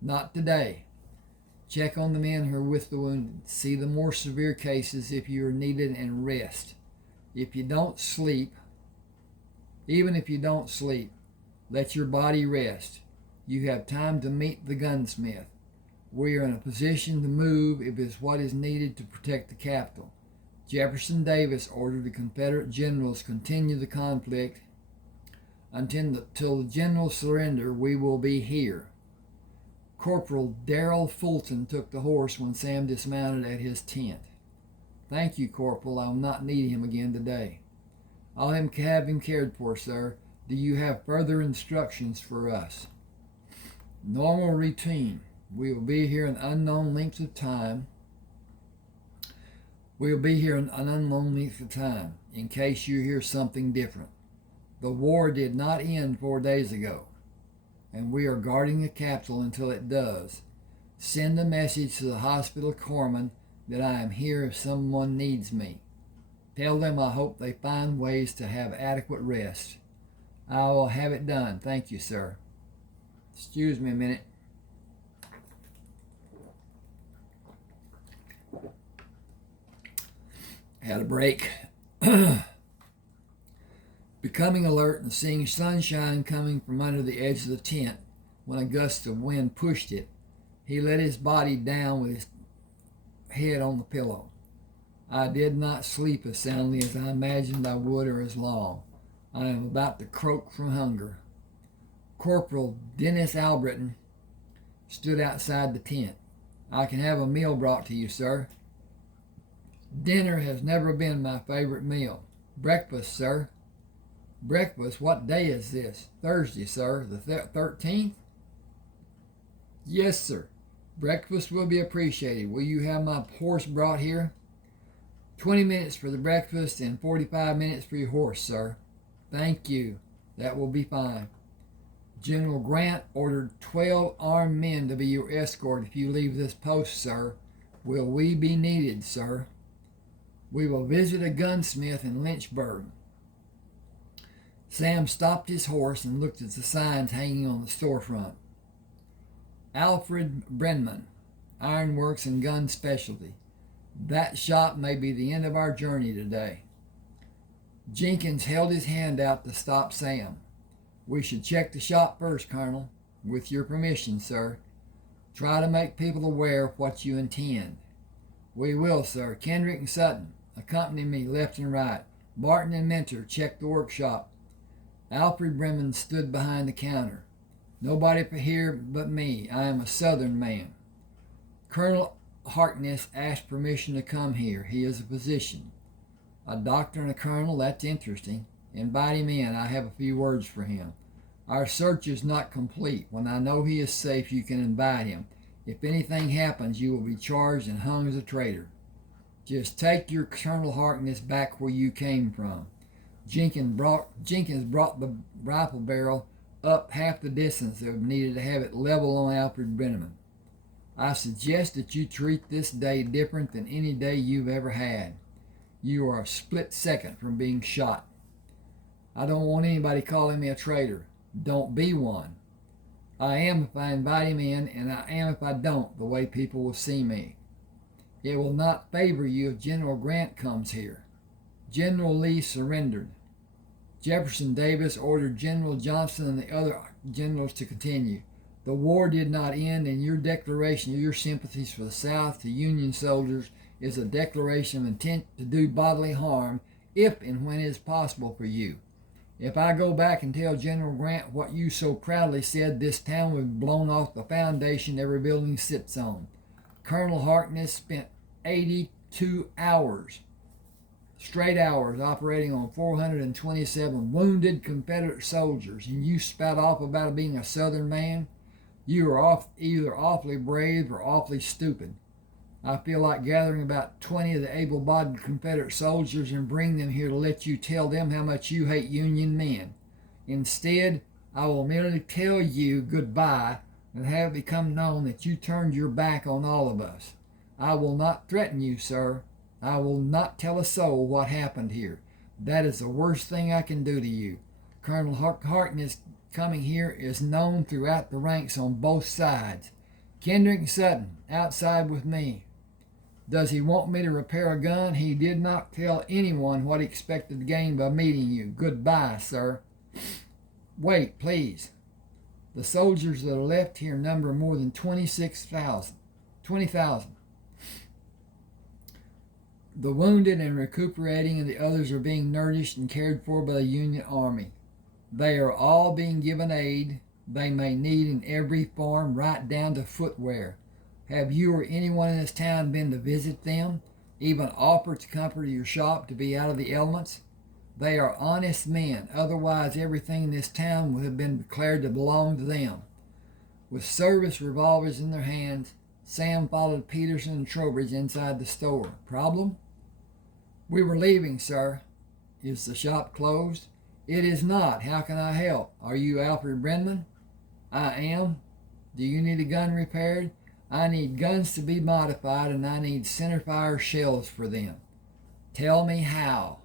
Not today. Check on the men who are with the wounded. See the more severe cases if you are needed, and rest. If you don't sleep, even if you don't sleep, let your body rest. You have time to meet the gunsmith. We are in a position to move if it's what is needed to protect the capital. Jefferson Davis ordered the Confederate generals continue the conflict until the generals surrender. We will be here. Corporal Darrell Fulton took the horse when Sam dismounted at his tent. Thank you, Corporal. I will not need him again today. I'll have him cared for, sir. Do you have further instructions for us? Normal routine. We will be here an unknown length of time. In case you hear something different. The war did not end 4 days ago, and we are guarding the capital until it does. Send a message to the hospital corpsmen that I am here if someone needs me. Tell them I hope they find ways to have adequate rest. I will have it done. Thank you, sir. Excuse me a minute. Had a break. Becoming alert and seeing sunshine coming from under the edge of the tent when a gust of wind pushed it, he let his body down with his head on the pillow. I did not sleep as soundly as I imagined I would, or as long. I am about to croak from hunger. Corporal Dennis Albritton stood outside the tent. I can have a meal brought to you, sir. Dinner has never been my favorite meal. Breakfast, sir. Breakfast? What day is this? Thursday, sir. The 13th? Yes, sir. Breakfast will be appreciated. Will you have my horse brought here? 20 minutes for the breakfast and 45 minutes for your horse, sir. Thank you. That will be fine. General Grant ordered 12 armed men to be your escort if you leave this post, sir. Will we be needed, sir? We will visit a gunsmith in Lynchburg. Sam stopped his horse and looked at the signs hanging on the storefront. Alfred Brenman, Ironworks and Gun Specialty. That shop may be the end of our journey today. Jenkins held his hand out to stop Sam. We should check the shop first, Colonel. With your permission, sir. Try to make people aware of what you intend. We will, sir. Kendrick and Sutton, accompany me left and right. Barton and Mentor, check the workshop. Alfred Bremen stood behind the counter. Nobody here but me. I am a Southern man. Colonel Harkness asked permission to come here. He is a physician. A doctor and a colonel, that's interesting. Invite him in. I have a few words for him. Our search is not complete. When I know he is safe, you can invite him. If anything happens, you will be charged and hung as a traitor. Just take your Colonel Harkness back where you came from. Jenkins brought the rifle barrel up half the distance that was needed to have it level on Alfred Brenneman. I suggest that you treat this day different than any day you've ever had. You are a split second from being shot. I don't want anybody calling me a traitor. Don't be one. I am if I invite him in, and I am if I don't, the way people will see me. It will not favor you if General Grant comes here. General Lee surrendered. Jefferson Davis ordered General Johnson and the other generals to continue. The war did not end, and your declaration of your sympathies for the South to Union soldiers is a declaration of intent to do bodily harm if and when it is possible for you. If I go back and tell General Grant what you so proudly said, this town will be blown off the foundation every building sits on. Colonel Harkness spent 82 hours, straight hours, operating on 427 wounded Confederate soldiers, and you spout off about being a Southern man? You are either awfully brave or awfully stupid. I feel like gathering about 20 of the able-bodied Confederate soldiers and bring them here to let you tell them how much you hate Union men. Instead, I will merely tell you goodbye and have it become known that you turned your back on all of us. I will not threaten you, sir. I will not tell a soul what happened here. That is the worst thing I can do to you. Colonel Harkness coming here is known throughout the ranks on both sides. Kendrick Sutton, outside with me. Does he want me to repair a gun? He did not tell anyone what he expected to gain by meeting you. Goodbye, sir. Wait, please. The soldiers that are left here number more than 20,000. The wounded and recuperating, and the others are being nourished and cared for by the Union Army. They are all being given aid they may need in every form, right down to footwear. Have you or anyone in this town been to visit them? Even offered to come to your shop to be out of the elements? They are honest men, otherwise everything in this town would have been declared to belong to them. With service revolvers in their hands, Sam followed Peterson and Trowbridge inside the store. Problem? We were leaving, sir. Is the shop closed? It is not. How can I help? Are you Alfred Brennan? I am. Do you need a gun repaired? I need guns to be modified, and I need centerfire shells for them. Tell me how.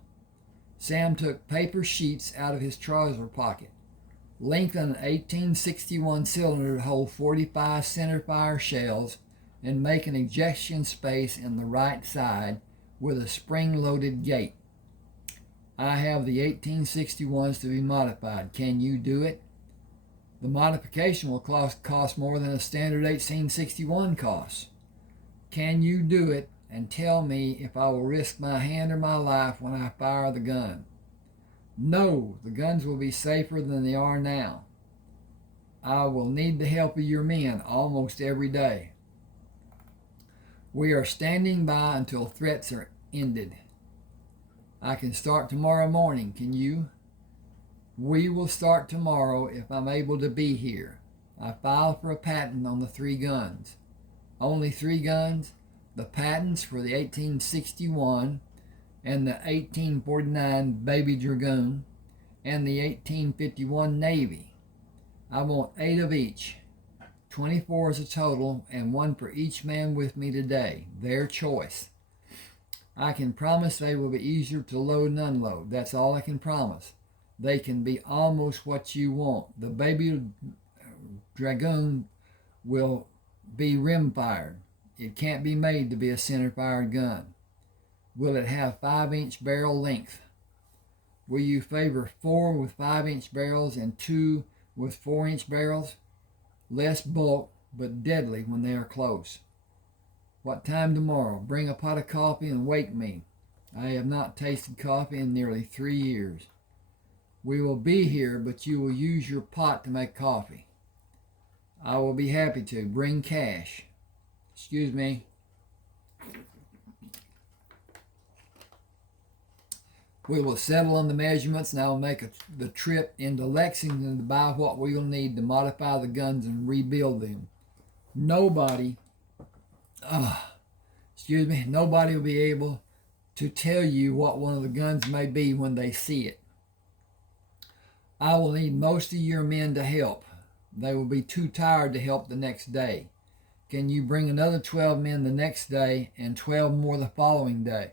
Sam took paper sheets out of his trouser pocket. Lengthen an 1861 cylinder to hold 45 centerfire shells and make an ejection space in the right side with a spring-loaded gate. I have the 1861s to be modified. Can you do it? The modification will cost more than a standard 1861 costs. Can you do it, and tell me if I will risk my hand or my life when I fire the gun? No, the guns will be safer than they are now. I will need the help of your men almost every day. We are standing by until threats are ended. I can start tomorrow morning, can you? We will start tomorrow if I'm able to be here. I filed for a patent on the 3 guns. Only 3 guns? The patents for the 1861 and the 1849 Baby Dragoon and the 1851 Navy. I want 8 of each. 24 is a total, and 1 for each man with me today. Their choice. I can promise they will be easier to load and unload. That's all I can promise. They can be almost what you want. The Baby Dragoon will be rim-fired. It can't be made to be a center-fired gun. Will it have 5-inch barrel length? Will you favor 4 with 5-inch barrels and 2 with 4-inch barrels? Less bulk, but deadly when they are close. What time tomorrow? Bring a pot of coffee and wake me. I have not tasted coffee in nearly 3 years. We will be here, but you will use your pot to make coffee. I will be happy to. Bring cash. Excuse me. We will settle on the measurements, and I will make the trip into Lexington to buy what we will need to modify the guns and rebuild them. Nobody will be able to tell you what one of the guns may be when they see it. I will need most of your men to help. They will be too tired to help the next day. Can you bring another 12 men the next day and 12 more the following day?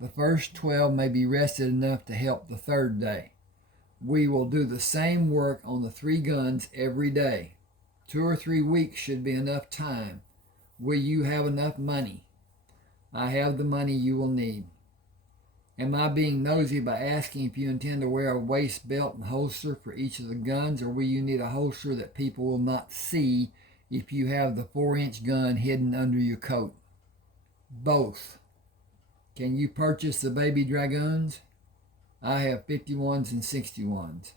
The first 12 may be rested enough to help the third day. We will do the same work on the 3 guns every day. 2 or 3 weeks should be enough time. Will you have enough money? I have the money you will need. Am I being nosy by asking if you intend to wear a waist belt and holster for each of the guns, or will you need a holster that people will not see if you have the 4-inch gun hidden under your coat? Both. Can you purchase the Baby Dragoons? I have 51s and 61s.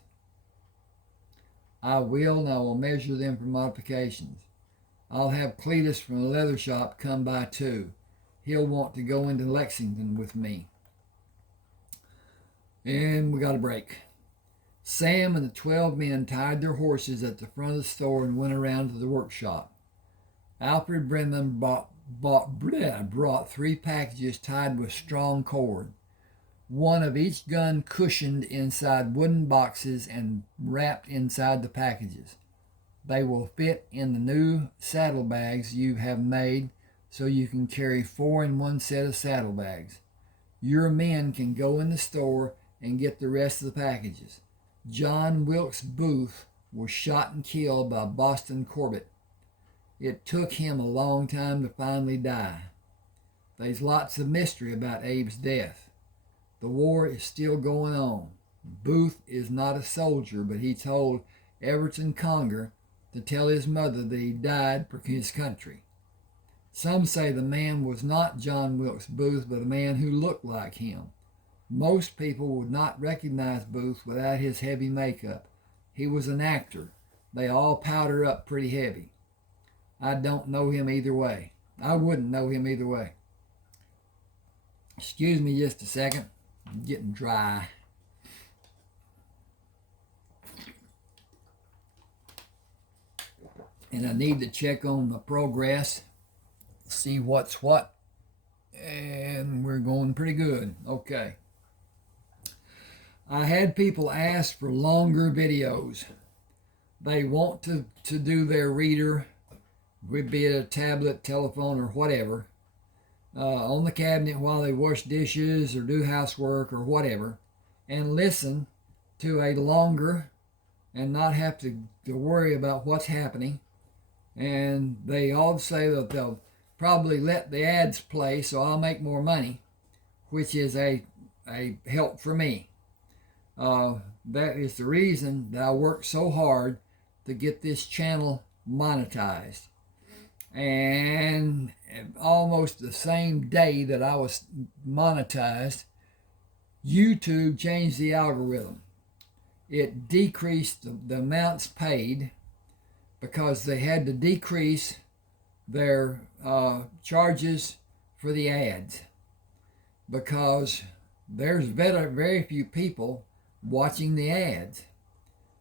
I will, and I will measure them for modifications. I'll have Cletus from the leather shop come by too. He'll want to go into Lexington with me. And we got a break. Sam and the 12 men tied their horses at the front of the store and went around to the workshop. Alfred Brennan brought 3 packages tied with strong cord, 1 of each gun cushioned inside wooden boxes and wrapped inside the packages. They will fit in the new saddlebags you have made, so you can carry 4 in one set of saddlebags. Your men can go in the store and get the rest of the packages. John Wilkes Booth was shot and killed by Boston Corbett. It took him a long time to finally die. There's lots of mystery about Abe's death. The war is still going on. Booth is not a soldier, but he told Everton Conger to tell his mother that he died for his country. Some say the man was not John Wilkes Booth, but a man who looked like him. Most people would not recognize Booth without his heavy makeup. He was an actor. They all powder up pretty heavy. I don't know him either way. I wouldn't know him either way. Excuse me just a second. I'm getting dry. And I need to check on the progress, see what's what, and we're going pretty good. Okay. I had people ask for longer videos. They want to do their reader, be it a tablet, telephone, or whatever, on the cabinet while they wash dishes or do housework or whatever, and listen to a longer and not have to worry about what's happening. And they all say that they'll probably let the ads play so I'll make more money, which is a help for me. That is the reason that I work so hard to get this channel monetized. And almost the same day that I was monetized, YouTube changed the algorithm. It decreased the amounts paid because they had to decrease their charges for the ads, because there's very few people watching the ads.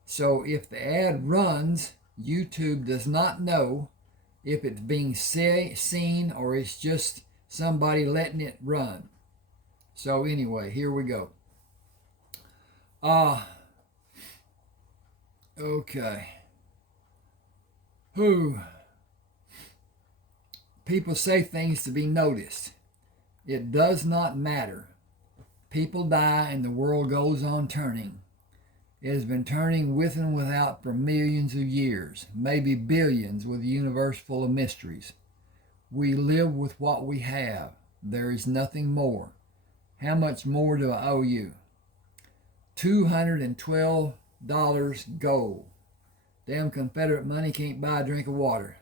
So if the ad runs, YouTube does not know if it's being seen or it's just somebody letting it run. So anyway, here we go. Okay. People say things to be noticed. It does not matter. People die and the world goes on turning. It has been turning with and without for millions of years, maybe billions, with a universe full of mysteries. We live with what we have. There is nothing more. How much more do I owe you? $212 gold. Damn Confederate money can't buy a drink of water.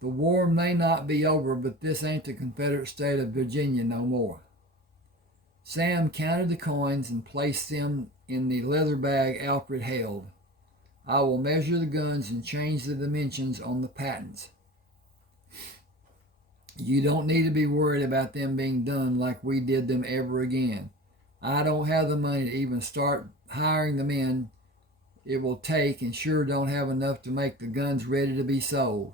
The war may not be over, but this ain't the Confederate state of Virginia no more. Sam counted the coins and placed them in the leather bag Alfred held. I will measure the guns and change the dimensions on the patents. You don't need to be worried about them being done like we did them ever again. I don't have the money to even start hiring the men it will take, and sure don't have enough to make the guns ready to be sold.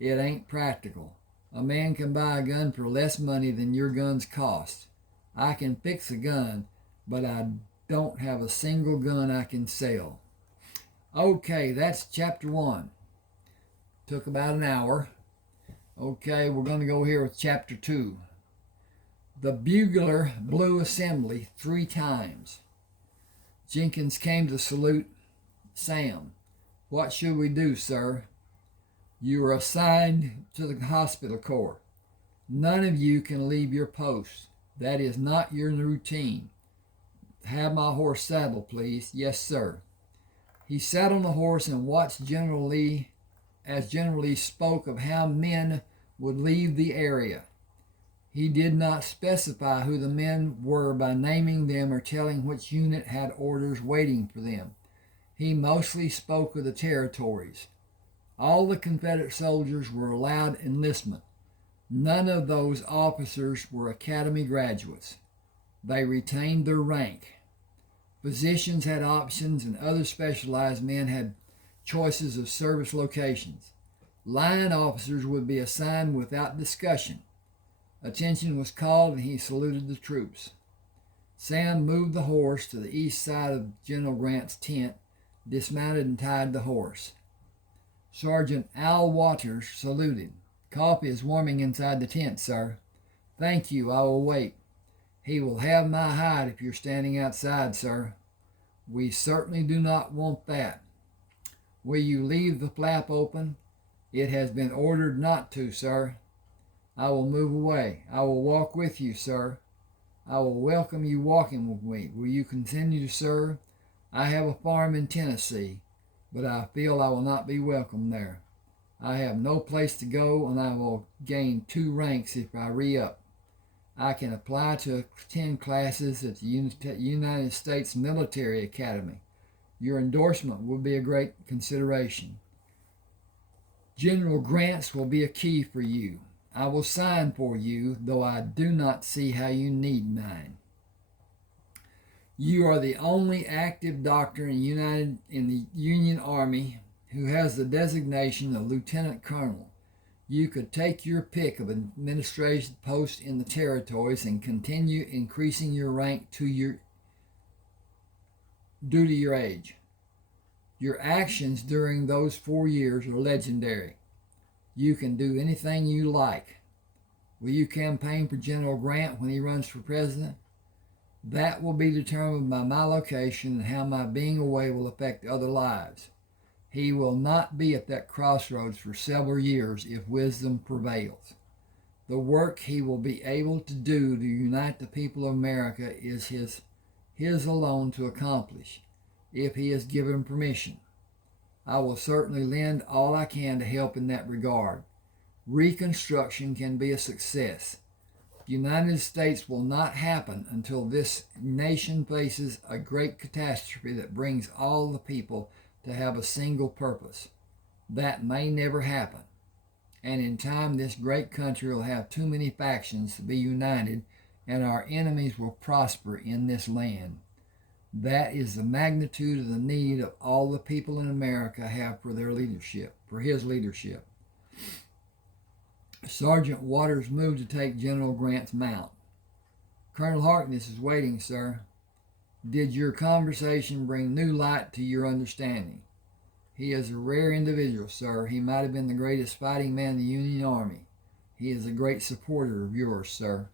It ain't practical. A man can buy a gun for less money than your guns cost. I can fix a gun, but I don't have a single gun I can sell. Okay, that's chapter 1. Took about an hour. Okay, we're going to go here with chapter 2. The bugler blew assembly 3 times. Jenkins came to salute Sam. What should we do, sir? You are assigned to the hospital corps. None of you can leave your post. That is not your routine. Have my horse saddled, please. Yes, sir. He sat on the horse and watched General Lee as General Lee spoke of how men would leave the area. He did not specify who the men were by naming them or telling which unit had orders waiting for them. He mostly spoke of the territories. All the Confederate soldiers were allowed enlistment. None of those officers were academy graduates. They retained their rank. Physicians had options, and other specialized men had choices of service locations. Line officers would be assigned without discussion. Attention was called, and he saluted the troops. Sam moved the horse to the east side of General Grant's tent, dismounted and tied the horse. Sergeant Al Waters saluted. Coffee is warming inside the tent, sir. Thank you, I will wait. He will have my hide if you're standing outside, sir. We certainly do not want that. Will you leave the flap open? It has been ordered not to, sir. I will move away. I will walk with you, sir. I will welcome you walking with me. Will you continue to serve? I have a farm in Tennessee, but I feel I will not be welcome there. I have no place to go, and I will gain 2 ranks if I re-up. I can apply to attend classes at the United States Military Academy. Your endorsement will be a great consideration. General grants will be a key for you. I will sign for you, though I do not see how you need mine. You are the only active doctor in the Union Army who has the designation of Lieutenant Colonel. You could take your pick of administrative posts in the territories and continue increasing your rank due to your age. Your actions during those 4 years are legendary. You can do anything you like. Will you campaign for General Grant when he runs for president? That will be determined by my location and how my being away will affect other lives. He will not be at that crossroads for several years if wisdom prevails. The work he will be able to do to unite the people of America is his alone to accomplish, if he is given permission. I will certainly lend all I can to help in that regard. Reconstruction can be a success. The United States will not happen until this nation faces a great catastrophe that brings all the people to have a single purpose. That may never happen. And in time, this great country will have too many factions to be united, and our enemies will prosper in this land. That is the magnitude of the need of all the people in America have for their leadership, for his leadership. Sergeant Waters moved to take General Grant's mount. Colonel Harkness is waiting, sir. Did your conversation bring new light to your understanding? He is a rare individual, sir. He might have been the greatest fighting man in the Union Army. He is a great supporter of yours, sir.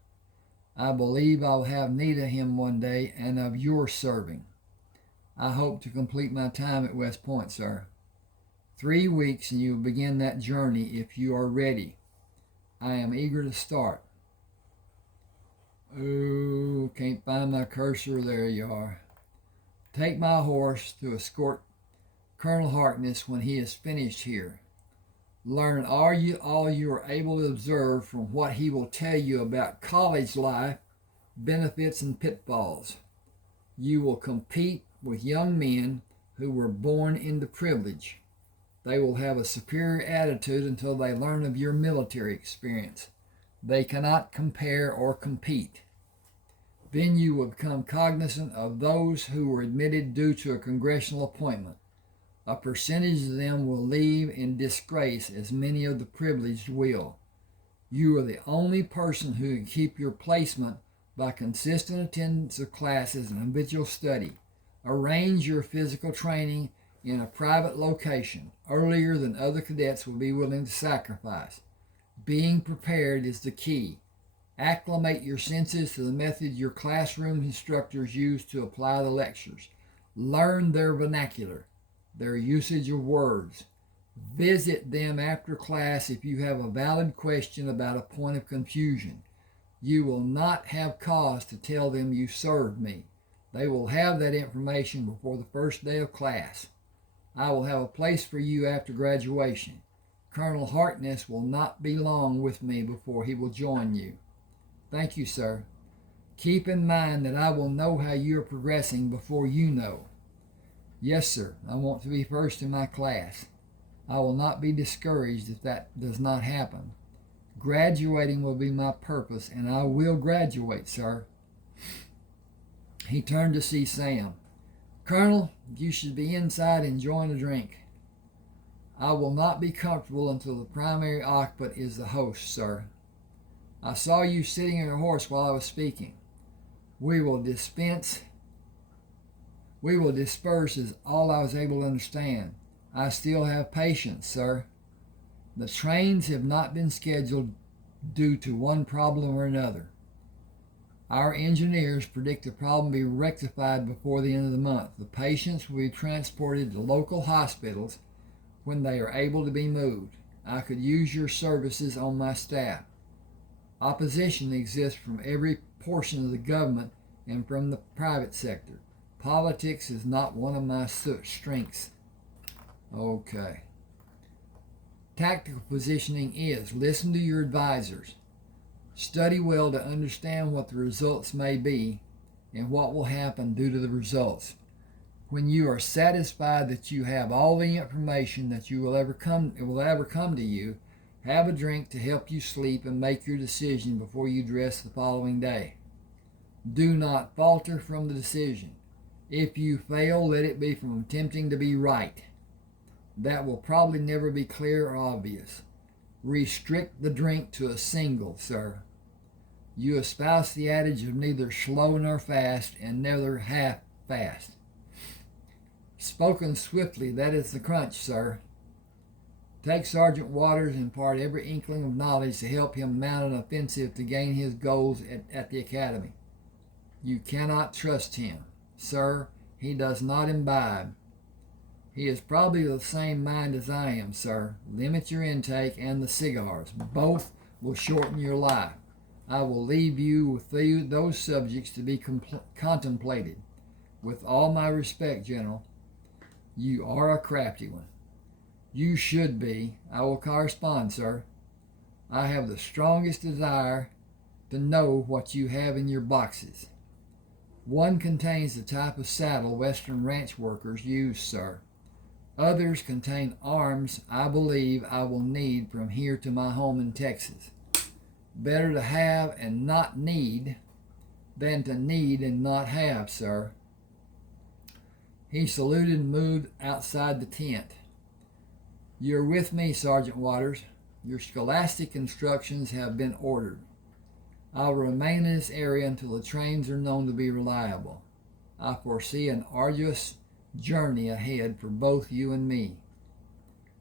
I believe I'll have need of him one day and of your serving. I hope to complete my time at West Point, sir. 3 weeks and you will begin that journey if you are ready. I am eager to start. Oh, can't find my cursor. There you are. Take my horse to escort Colonel Harkness when he is finished here. Learn all you are able to observe from what he will tell you about college life, benefits, and pitfalls. You will compete with young men who were born into privilege. They will have a superior attitude until they learn of your military experience. They cannot compare or compete. Then you will become cognizant of those who were admitted due to a congressional appointment. A percentage of them will leave in disgrace, as many of the privileged will. You are the only person who can keep your placement by consistent attendance of classes and habitual study. Arrange your physical training in a private location earlier than other cadets will be willing to sacrifice. Being prepared is the key. Acclimate your senses to the method your classroom instructors use to apply the lectures. Learn their vernacular, their usage of words. Visit them after class if you have a valid question about a point of confusion. You will not have cause to tell them you served me. They will have that information before the first day of class. I will have a place for you after graduation. Colonel Harkness will not be long with me before he will join you. Thank you, sir. Keep in mind that I will know how you are progressing before you know. Yes, sir. I want to be first in my class. I will not be discouraged if that does not happen. Graduating will be my purpose, and I will graduate, sir. He turned to see Sam. Colonel, you should be inside enjoying a drink. I will not be comfortable until the primary occupant is the host, sir. I saw you sitting on your horse while I was speaking. We will disperse is all I was able to understand. I still have patience, sir. The trains have not been scheduled due to one problem or another. Our engineers predict the problem be rectified before the end of the month. The patients will be transported to local hospitals when they are able to be moved. I could use your services on my staff. Opposition exists from every portion of the government and from the private sector. Politics is not one of my strengths. Okay. Tactical positioning is listen to your advisors. Study well to understand what the results may be and what will happen due to the results. When you are satisfied that you have all the information that will ever come to you, have a drink to help you sleep and make your decision before you dress the following day. Do not falter from the decision. If you fail, let it be from attempting to be right. That will probably never be clear or obvious. Restrict the drink to a single, sir. You espouse the adage of neither slow nor fast and neither half fast. Spoken swiftly, that is the crunch, sir. Take Sergeant Waters and impart every inkling of knowledge to help him mount an offensive to gain his goals at the academy. You cannot trust him, sir. He does not imbibe. He is probably of the same mind as I am, sir. Limit your intake and the cigars. Both will shorten your life. I will leave you with those subjects to be contemplated. With all my respect, General, you are a crafty one. You should be. I will correspond, sir. I have the strongest desire to know what you have in your boxes. One contains the type of saddle Western ranch workers use, sir. Others contain arms I believe I will need from here to my home in Texas. Better to have and not need than to need and not have, sir. He saluted and moved outside the tent. You're with me, Sergeant Waters. Your scholastic instructions have been ordered. I will remain in this area until the trains are known to be reliable. I foresee an arduous journey ahead for both you and me.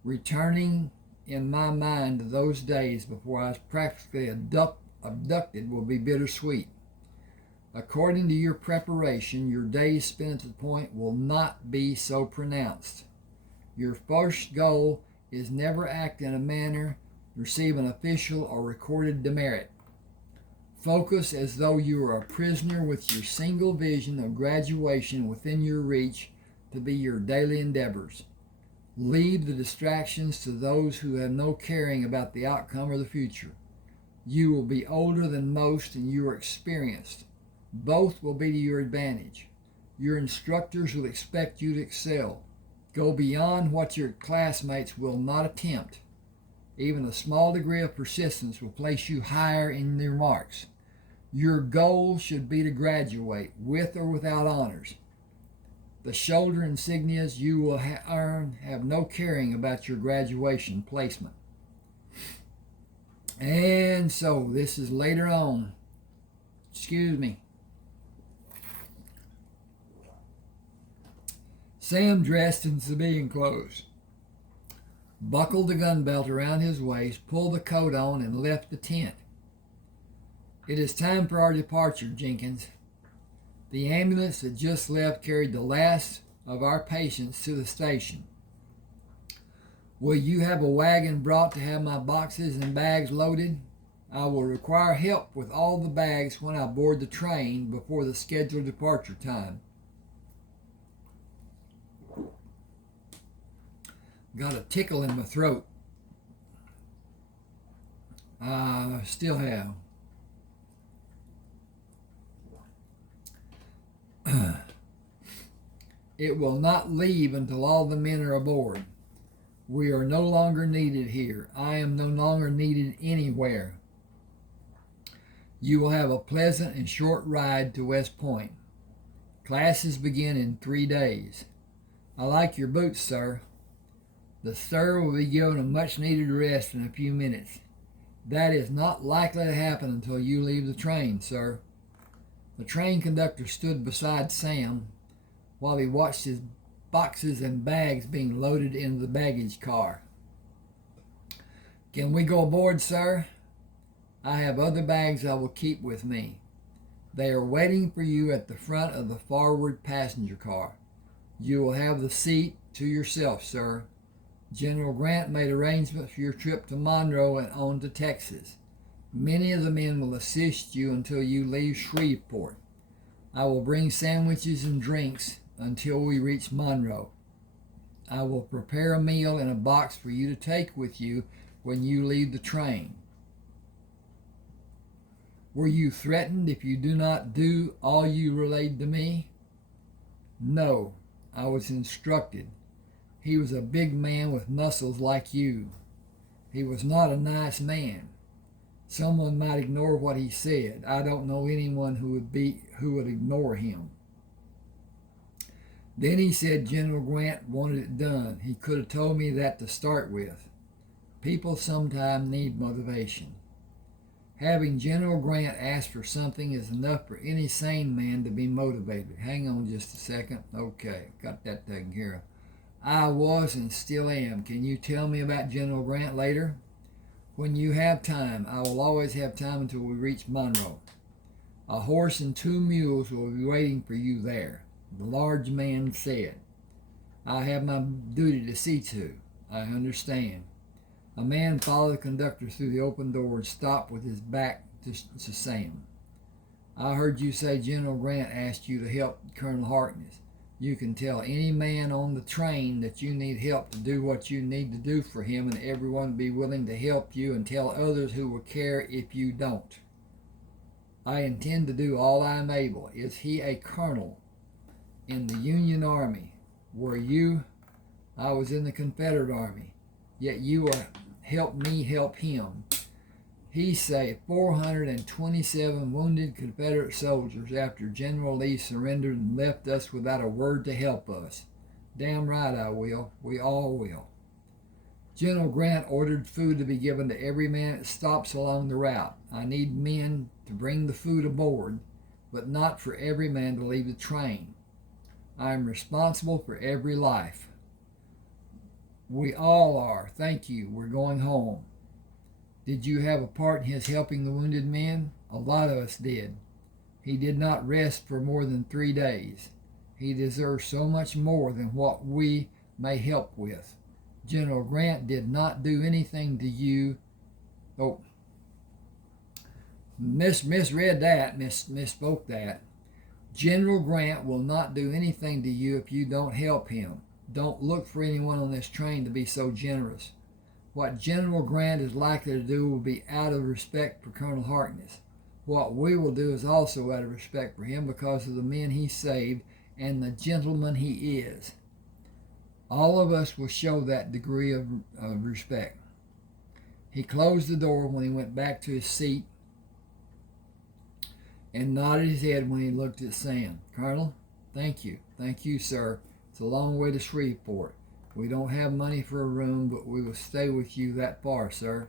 Returning in my mind to those days before I was practically abducted will be bittersweet. According to your preparation, your days spent at the point will not be so pronounced. Your first goal is never act in a manner to receive an official or recorded demerit. Focus as though you are a prisoner with your single vision of graduation within your reach to be your daily endeavors. Leave the distractions to those who have no caring about the outcome or the future. You will be older than most and you are experienced. Both will be to your advantage. Your instructors will expect you to excel. Go beyond what your classmates will not attempt. Even a small degree of persistence will place you higher in their marks. Your goal should be to graduate, with or without honors. The shoulder insignias you will earn have no caring about your graduation placement. And so, this is later on. Excuse me. Sam dressed in civilian clothes, buckled the gun belt around his waist, pulled the coat on, and left the tent. It is time for our departure, Jenkins. The ambulance that just left carried the last of our patients to the station. Will you have a wagon brought to have my boxes and bags loaded? I will require help with all the bags when I board the train before the scheduled departure time. Got a tickle in my throat. I still have. It will not leave until all the men are aboard. We are no longer needed here. I am no longer needed anywhere. You will have a pleasant and short ride to West Point. Classes begin in 3 days. I like your boots, sir. The sir will be given a much-needed rest in a few minutes. That is not likely to happen until you leave the train, sir. The train conductor stood beside Sam while he watched his boxes and bags being loaded into the baggage car. Can we go aboard, sir? I have other bags I will keep with me. They are waiting for you at the front of the forward passenger car. You will have the seat to yourself, sir. General Grant made arrangements for your trip to Monroe and on to Texas. Many of the men will assist you until you leave Shreveport. I will bring sandwiches and drinks until we reach Monroe. I will prepare a meal in a box for you to take with you when you leave the train. Were you threatened if you do not do all you relayed to me? No, I was instructed. He was a big man with muscles like you. He was not a nice man. Someone might ignore what he said. I don't know anyone who would ignore him. Then he said General Grant wanted it done. He could have told me that to start with. People sometimes need motivation. Having General Grant ask for something is enough for any sane man to be motivated. Hang on just a second. Okay, got that taken care of. I was and still am. Can you tell me about General Grant later? When you have time. I will always have time until we reach Monroe. A horse and 2 mules will be waiting for you there, the large man said. I have my duty to see to. I understand. A man followed the conductor through the open door and stopped with his back to Sam. I heard you say General Grant asked you to help Colonel Harkness. You can tell any man on the train that you need help to do what you need to do for him, and everyone will be willing to help you, and tell others who will care if you don't. I intend to do all I am able. Is he a colonel in the Union Army? Were you? I was in the Confederate Army. Yet you will help me help him. He saved 427 wounded Confederate soldiers after General Lee surrendered and left us without a word to help us. Damn right I will. We all will. General Grant ordered food to be given to every man that stops along the route. I need men to bring the food aboard, but not for every man to leave the train. I am responsible for every life. We all are. Thank you. We're going home. Did you have a part in his helping the wounded men? A lot of us did. He did not rest for more than 3 days. He deserves so much more than what we may help with. General Grant did not do anything to you. Oh, misread that, misspoke that. General Grant will not do anything to you if you don't help him. Don't look for anyone on this train to be so generous. What General Grant is likely to do will be out of respect for Colonel Harkness. What we will do is also out of respect for him because of the men he saved and the gentleman he is. All of us will show that degree of respect. He closed the door when he went back to his seat and nodded his head when he looked at Sam. Colonel, thank you. Thank you, sir. It's a long way to Shreveport. We don't have money for a room, but we will stay with you that far, sir.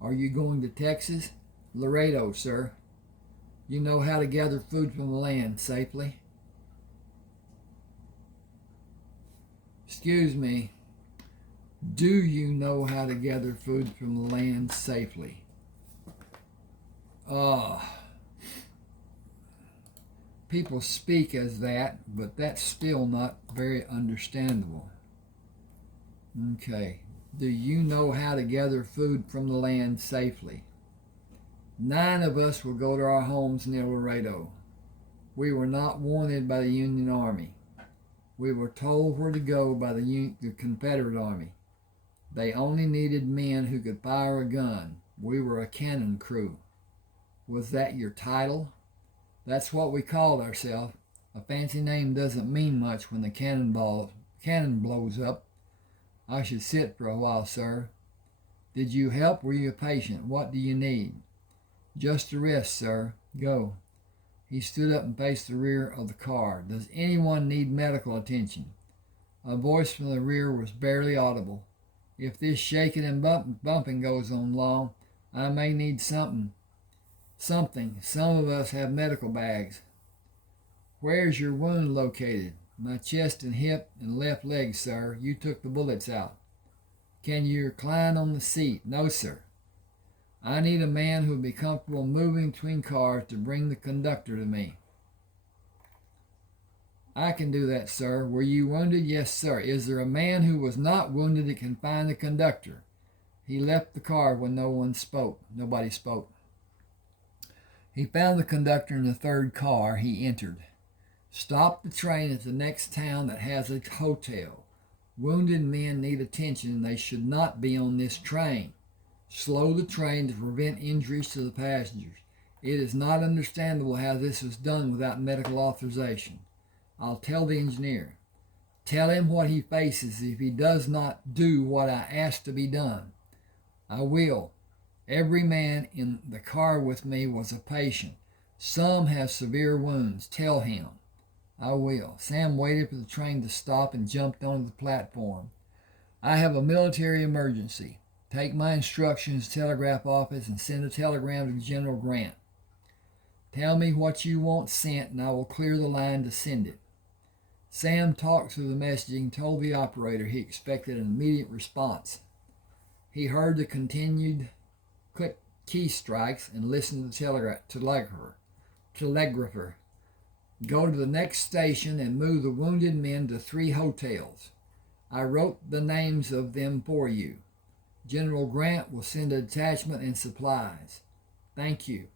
Are you going to Texas? Laredo, sir. You know how to gather food from the land safely? Excuse me. Do you know how to gather food from the land safely? People speak as that, but that's still not very understandable. Okay. Do you know how to gather food from the land safely? 9 of us will go to our homes near Laredo. We were not wanted by the Union Army. We were told where to go by the Confederate Army. They only needed men who could fire a gun. We were a cannon crew. Was that your title? That's what we called ourselves. A fancy name doesn't mean much when the cannon blows up. I should sit for a while, sir. Did you help? Were you a patient? What do you need? Just a rest, sir. Go. He stood up and faced the rear of the car. Does anyone need medical attention? A voice from the rear was barely audible. If this shaking and bumping goes on long, I may need something. Some of us have medical bags. Where's your wound located? My chest and hip and left leg, sir. You took the bullets out. Can you recline on the seat? No, sir. I need a man who will be comfortable moving between cars to bring the conductor to me. I can do that, sir. Were you wounded? Yes, sir. Is there a man who was not wounded that can find the conductor? He left the car when Nobody spoke. He found the conductor in the third car he entered. Stop the train at the next town that has a hotel. Wounded men need attention and they should not be on this train. Slow the train to prevent injuries to the passengers. It is not understandable how this was done without medical authorization. I'll tell the engineer. Tell him what he faces if he does not do what I ask to be done. I will. Every man in the car with me was a patient. Some have severe wounds. Tell him. I will. Sam waited for the train to stop and jumped onto the platform. I have a military emergency. Take my instructions to the telegraph office and send a telegram to General Grant. Tell me what you want sent and I will clear the line to send it. Sam talked through the messaging, told the operator he expected an immediate response. He heard the continued quick key strikes and listened to the telegrapher. Go to the next station and move the wounded men to 3 hotels. I wrote the names of them for you. General Grant will send a detachment and supplies. Thank you.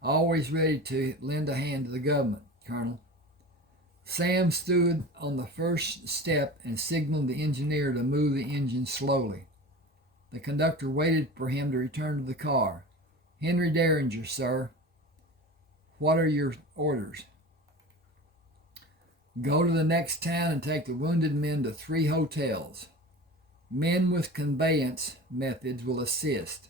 Always ready to lend a hand to the government, Colonel. Sam stood on the first step and signaled the engineer to move the engine slowly. The conductor waited for him to return to the car. Henry Derringer, sir. What are your orders? Go to the next town and take the wounded men to 3 hotels. Men with conveyance methods will assist.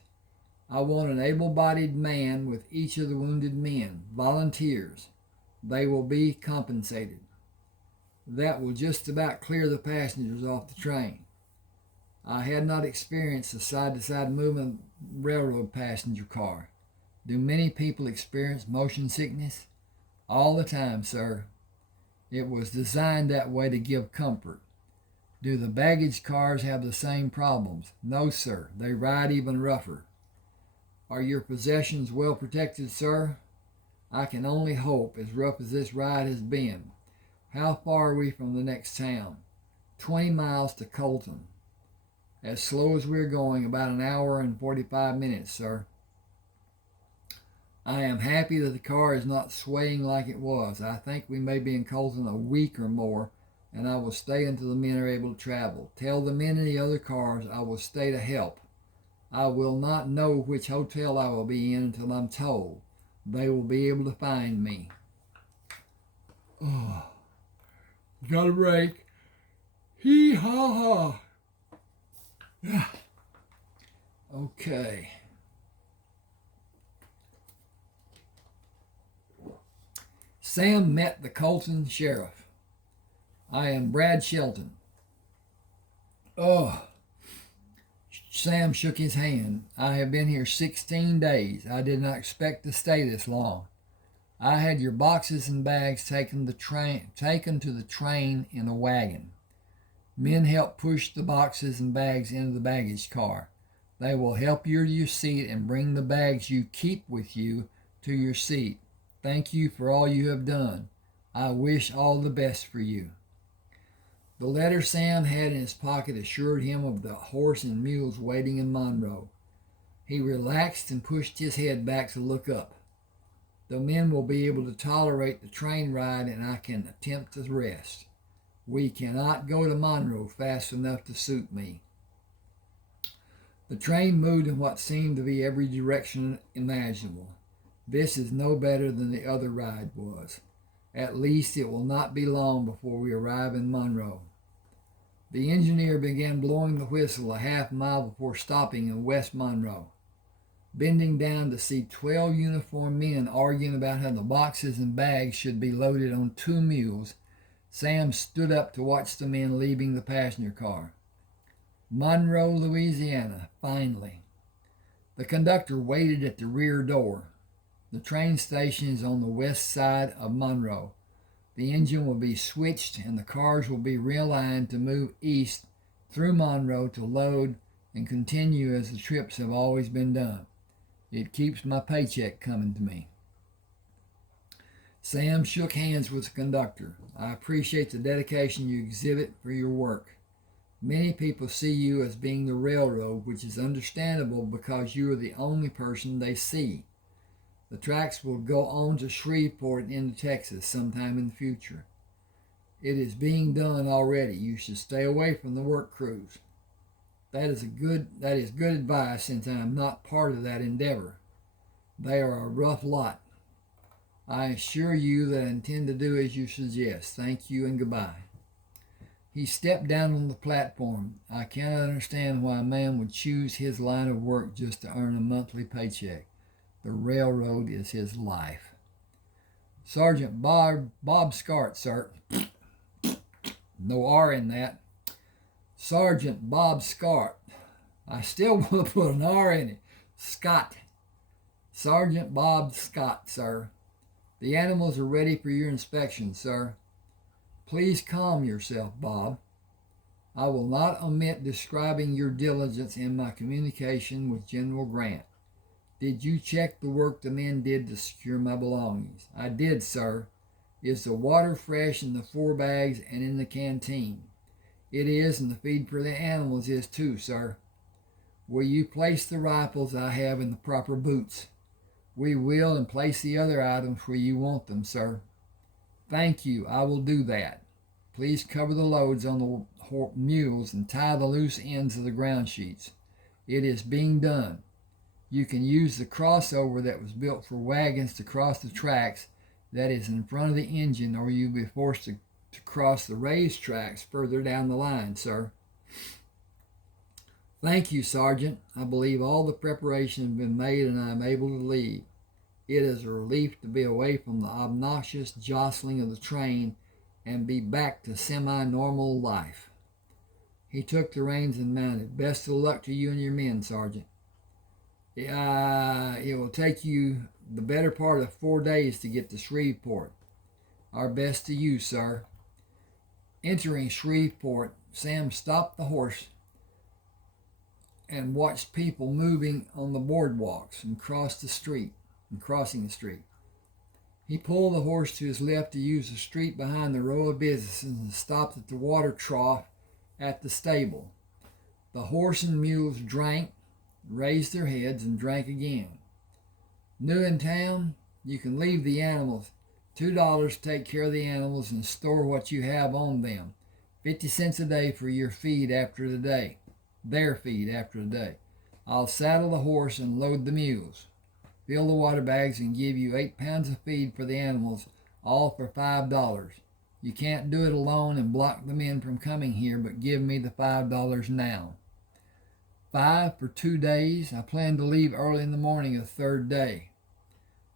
I want an able-bodied man with each of the wounded men, volunteers. They will be compensated. That will just about clear the passengers off the train. I had not experienced a side-to-side movement railroad passenger car. Do many people experience motion sickness? All the time, sir. It was designed that way to give comfort. Do the baggage cars have the same problems? No, sir. They ride even rougher. Are your possessions well protected, sir? I can only hope, as rough as this ride has been. How far are we from the next town? 20 miles to Colton. As slow as we're going, about an hour and 45 minutes, sir. I am happy that the car is not swaying like it was. I think we may be in Colton a week or more, and I will stay until the men are able to travel. Tell the men in the other cars I will stay to help. I will not know which hotel I will be in until I'm told. They will be able to find me. Oh, got a break. Hee-haw-haw. Okay. Sam met the Colton sheriff. I am Brad Shelton. Oh. Sam shook his hand. I have been here 16 days. I did not expect to stay this long. I had your boxes and bags taken to the train in a wagon. Men help push the boxes and bags into the baggage car. They will help you to your seat and bring the bags you keep with you to your seat. Thank you for all you have done. I wish all the best for you. The letter Sam had in his pocket assured him of the horse and mules waiting in Monroe. He relaxed and pushed his head back to look up. The men will be able to tolerate the train ride and I can attempt to rest. We cannot go to Monroe fast enough to suit me. The train moved in what seemed to be every direction imaginable. This is no better than the other ride was. At least it will not be long before we arrive in Monroe. The engineer began blowing the whistle a half mile before stopping in West Monroe. Bending down to see 12 uniformed men arguing about how the boxes and bags should be loaded on 2 mules, Sam stood up to watch the men leaving the passenger car. Monroe, Louisiana, finally. The conductor waited at the rear door. The train station is on the west side of Monroe. The engine will be switched and the cars will be realigned to move east through Monroe to load and continue as the trips have always been done. It keeps my paycheck coming to me. Sam shook hands with the conductor. I appreciate the dedication you exhibit for your work. Many people see you as being the railroad, which is understandable because you are the only person they see. The tracks will go on to Shreveport and into Texas sometime in the future. It is being done already. You should stay away from the work crews. That is good advice, since I am not part of that endeavor. They are a rough lot. I assure you that I intend to do as you suggest. Thank you and goodbye. He stepped down on the platform. I cannot understand why a man would choose his line of work just to earn a monthly paycheck. The railroad is his life. Sergeant Bob Scart, sir. No R in that. Sergeant Bob Scart. I still want to put an R in it. Scott. Sergeant Bob Scott, sir. The animals are ready for your inspection, sir. Please calm yourself, Bob. I will not omit describing your diligence in my communication with General Grant. Did you check the work the men did to secure my belongings? I did, sir. Is the water fresh in the 4 bags and in the canteen? It is, and the feed for the animals is too, sir. Will you place the rifles I have in the proper boots? We will, and place the other items where you want them, sir. Thank you, I will do that. Please cover the loads on the mules and tie the loose ends of the ground sheets. It is being done. You can use the crossover that was built for wagons to cross the tracks that is in front of the engine, or you'll be forced to cross the raised tracks further down the line, sir. Thank you, Sergeant. I believe all the preparation has been made and I am able to leave. It is a relief to be away from the obnoxious jostling of the train and be back to semi-normal life. He took the reins and mounted. Best of luck to you and your men, Sergeant. It will take you the better part of 4 days to get to Shreveport. Our best to you, sir. Entering Shreveport, Sam stopped the horse and watched people moving on the boardwalks and crossing the street. He pulled the horse to his left to use the street behind the row of businesses and stopped at the water trough at the stable. The horse and mules drank, raised their heads, and drank again. New in town, you can leave the animals. $2 to take care of the animals and store what you have on them. 50 cents a day for your feed after the day. Their feed after the day. I'll saddle the horse and load the mules. Fill the water bags and give you 8 pounds of feed for the animals, all for $5. You can't do it alone and block the men from coming here, but give me the $5 now. 5 for 2 days. I plan to leave early in the morning of the 3rd day.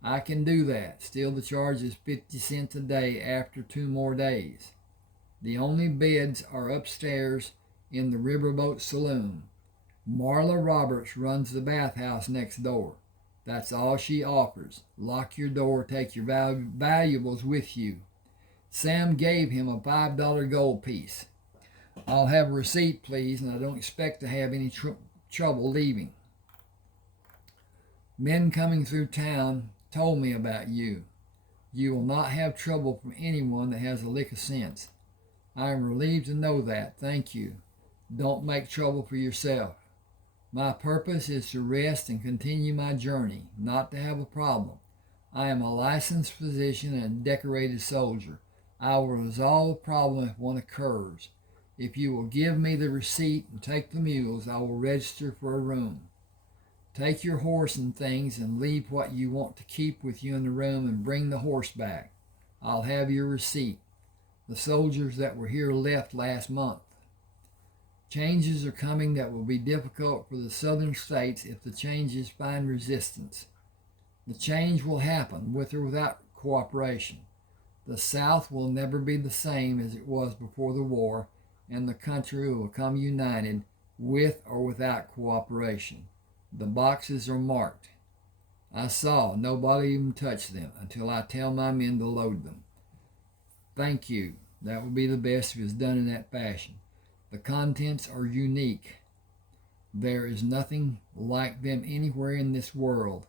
I can do that. Still, the charge is 50 cents a day after 2 more days. The only beds are upstairs in the riverboat saloon. Marla Roberts runs the bathhouse next door. That's all she offers. Lock your door, take your valuables with you. Sam gave him a $5 gold piece. I'll have a receipt, please, and I don't expect to have any trouble leaving. Men coming through town told me about you. You will not have trouble from anyone that has a lick of sense. I am relieved to know that. Thank you. Don't make trouble for yourself. My purpose is to rest and continue my journey, not to have a problem. I am a licensed physician and a decorated soldier. I will resolve a problem if one occurs. If you will give me the receipt and take the mules, I will register for a room. Take your horse and things and leave what you want to keep with you in the room and bring the horse back. I'll have your receipt. The soldiers that were here left last month. Changes are coming that will be difficult for the southern states if the changes find resistance. The change will happen with or without cooperation. The South will never be the same as it was before the war, and the country will come united with or without cooperation. The boxes are marked. I saw nobody even touch them until I tell my men to load them. Thank you. That will be the best if it's done in that fashion. The contents are unique. There is nothing like them anywhere in this world.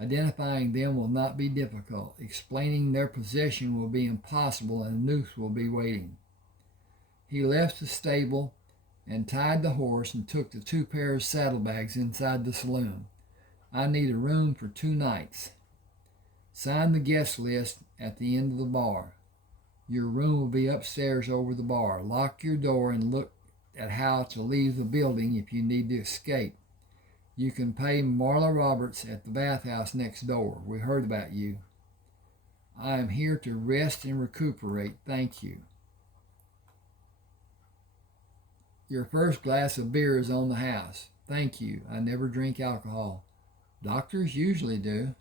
Identifying them will not be difficult. Explaining their position will be impossible, and a noose will be waiting. He left the stable and tied the horse and took the 2 pairs of saddlebags inside the saloon. I need a room for 2 nights. Sign the guest list at the end of the bar. Your room will be upstairs over the bar. Lock your door and look at how to leave the building if you need to escape. You can pay Marla Roberts at the bathhouse next door. We heard about you. I am here to rest and recuperate. Thank you. Your first glass of beer is on the house. Thank you. I never drink alcohol. Doctors usually do.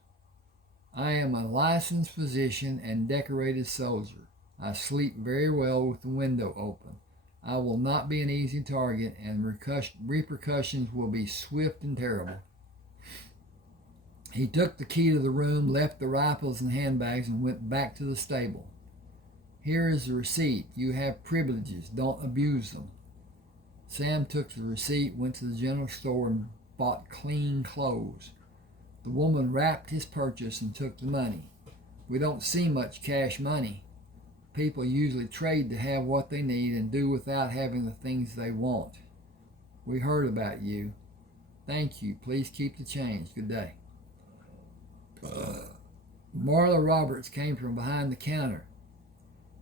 I am a licensed physician and decorated soldier. I sleep very well with the window open. I will not be an easy target, and repercussions will be swift and terrible. He took the key to the room, left the rifles and handbags, and went back to the stable. Here is the receipt. You have privileges. Don't abuse them. Sam took the receipt, went to the general store, and bought clean clothes. The woman wrapped his purchase and took the money. We don't see much cash money. People usually trade to have what they need and do without having the things they want. We heard about you. Thank you. Please keep the change. Good day. Marla Roberts came from behind the counter.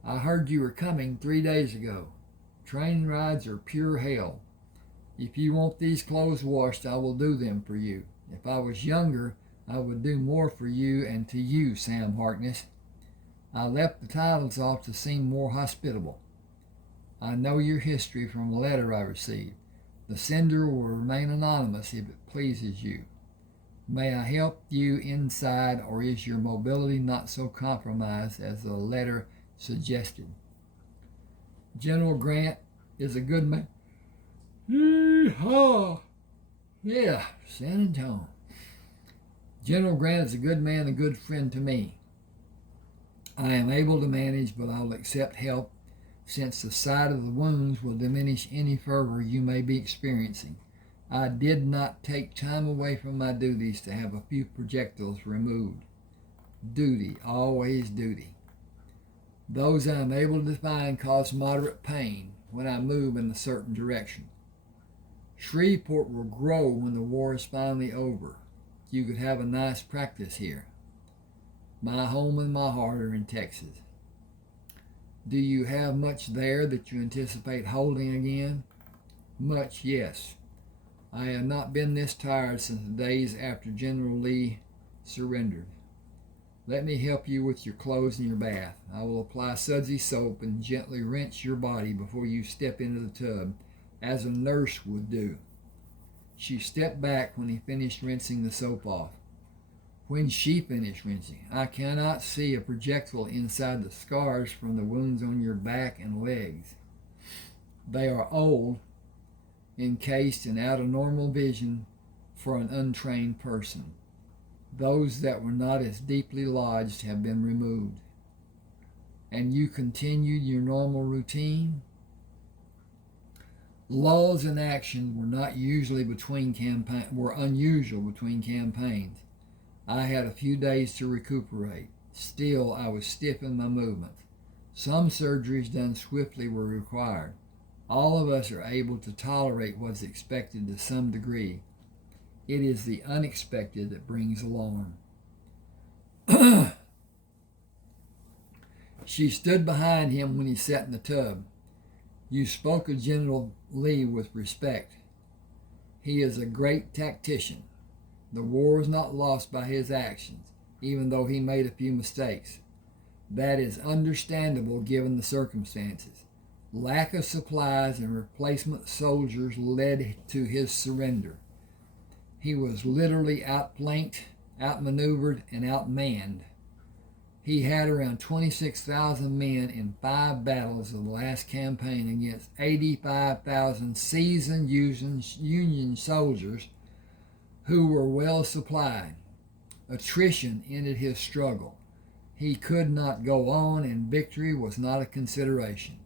I heard you were coming 3 days ago. Train rides are pure hell. If you want these clothes washed, I will do them for you. If I was younger, I would do more for you and to you, Sam Harkness. I left the titles off to seem more hospitable. I know your history from a letter I received. The sender will remain anonymous if it pleases you. May I help you inside, or is your mobility not so compromised as the letter suggested? General Grant is a good man. Yee-haw! Yeah, San Antonio. General Grant is a good man, a good friend to me. I am able to manage, but I will accept help, since the sight of the wounds will diminish any fervor you may be experiencing. I did not take time away from my duties to have a few projectiles removed. Duty, always duty. Those I am able to find cause moderate pain when I move in a certain direction. Shreveport will grow when the war is finally over. You could have a nice practice here. My home and my heart are in Texas. Do you have much there that you anticipate holding again? Much, yes. I have not been this tired since the days after General Lee surrendered. Let me help you with your clothes and your bath. I will apply sudsy soap and gently rinse your body before you step into the tub, as a nurse would do. She stepped back when he finished rinsing the soap off. When she finished rinsing, I cannot see a projectile inside the scars from the wounds on your back and legs. They are old, encased and out of normal vision for an untrained person. Those that were not as deeply lodged have been removed. And you continued your normal routine? Lulls in action were unusual between campaigns. I had a few days to recuperate. Still, I was stiff in my movements. Some surgeries done swiftly were required. All of us are able to tolerate what's expected to some degree. It is the unexpected that brings alarm. She stood behind him when he sat in the tub. You spoke of General Lee with respect. He is a great tactician. The war was not lost by his actions, even though he made a few mistakes. That is understandable given the circumstances. Lack of supplies and replacement soldiers led to his surrender. He was literally outflanked, outmaneuvered, and outmanned. He had around 26,000 men in 5 battles of the last campaign against 85,000 seasoned Union soldiers who were well supplied. Attrition ended his struggle. He could not go on, and victory was not a consideration.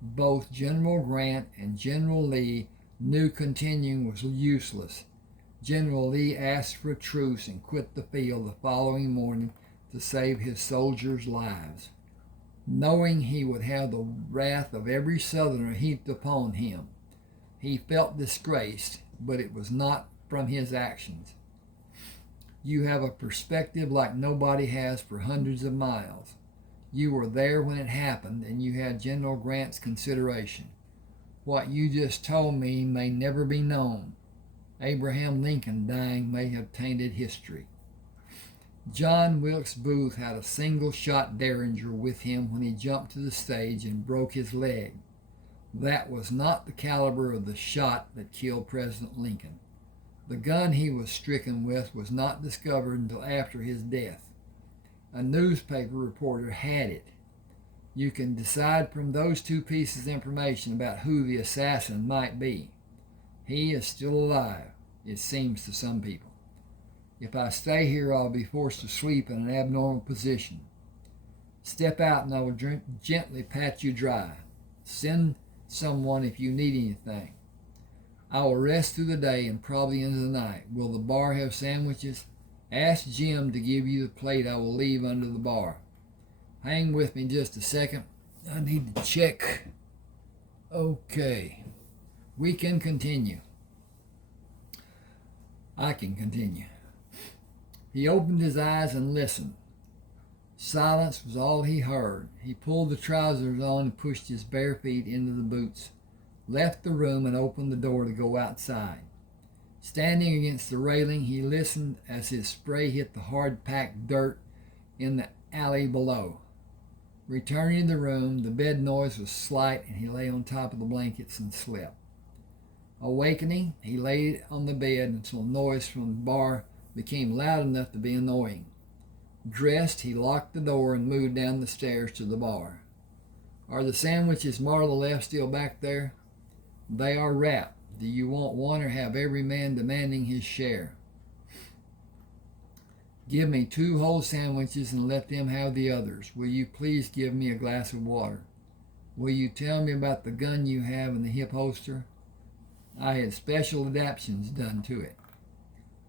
Both General Grant and General Lee knew continuing was useless. General Lee asked for a truce and quit the field the following morning to save his soldiers' lives, knowing he would have the wrath of every Southerner heaped upon him. He felt disgraced, but it was not from his actions. You have a perspective like nobody has for hundreds of miles. You were there when it happened, and you had General Grant's consideration. What you just told me may never be known. Abraham Lincoln dying may have tainted history. John Wilkes Booth had a single-shot Derringer with him when he jumped to the stage and broke his leg. That was not the caliber of the shot that killed President Lincoln. The gun he was stricken with was not discovered until after his death. A newspaper reporter had it. You can decide from those two pieces of information about who the assassin might be. He is still alive, it seems to some people. If I stay here, I'll be forced to sleep in an abnormal position. Step out and I will gently pat you dry. Send someone if you need anything. I will rest through the day and probably into the night. Will the bar have sandwiches? Ask Jim to give you the plate I will leave under the bar. Hang with me just a second. I need to check. Okay. We can continue. I can continue. He opened his eyes and listened. Silence was all he heard. He pulled the trousers on and pushed his bare feet into the boots, left the room and opened the door to go outside. Standing against the railing, he listened as his spray hit the hard-packed dirt in the alley below. Returning to the room, the bed noise was slight and he lay on top of the blankets and slept. Awakening, he lay on the bed until noise from the bar became loud enough to be annoying. Dressed, he locked the door and moved down the stairs to the bar. Are the sandwiches Marla left still back there? They are wrapped. Do you want one or have every man demanding his share? Give me 2 whole sandwiches and let them have the others. Will you please give me a glass of water? Will you tell me about the gun you have in the hip holster? I had special adaptations done to it.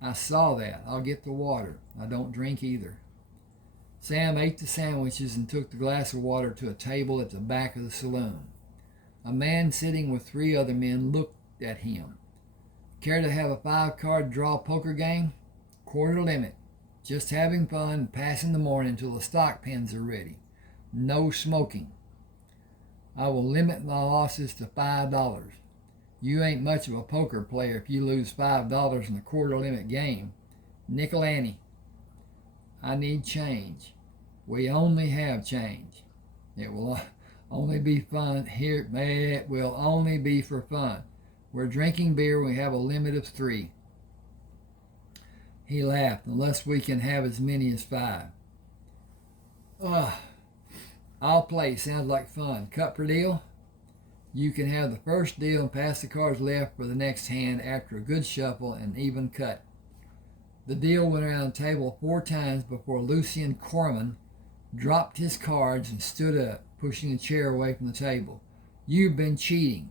I saw that. I'll get the water. I don't drink either. Sam ate the sandwiches and took the glass of water to a table at the back of the saloon. A man sitting with 3 other men looked at him. Care to have a 5-card draw poker game? Quarter limit. Just having fun and passing the morning until the stock pins are ready. No smoking. I will limit my losses to $5. You ain't much of a poker player if you lose $5 in a quarter limit game. Nickel ante. I need change. We only have change. It will only be fun here. It will only be for fun. We're drinking beer. We have a limit of 3. He laughed. Unless we can have as many as 5. I'll play. Sounds like fun. Cut per deal? You can have the first deal and pass the cards left for the next hand after a good shuffle and even cut. The deal went around the table 4 times before Lucian Corman dropped his cards and stood up, pushing a chair away from the table. You've been cheating.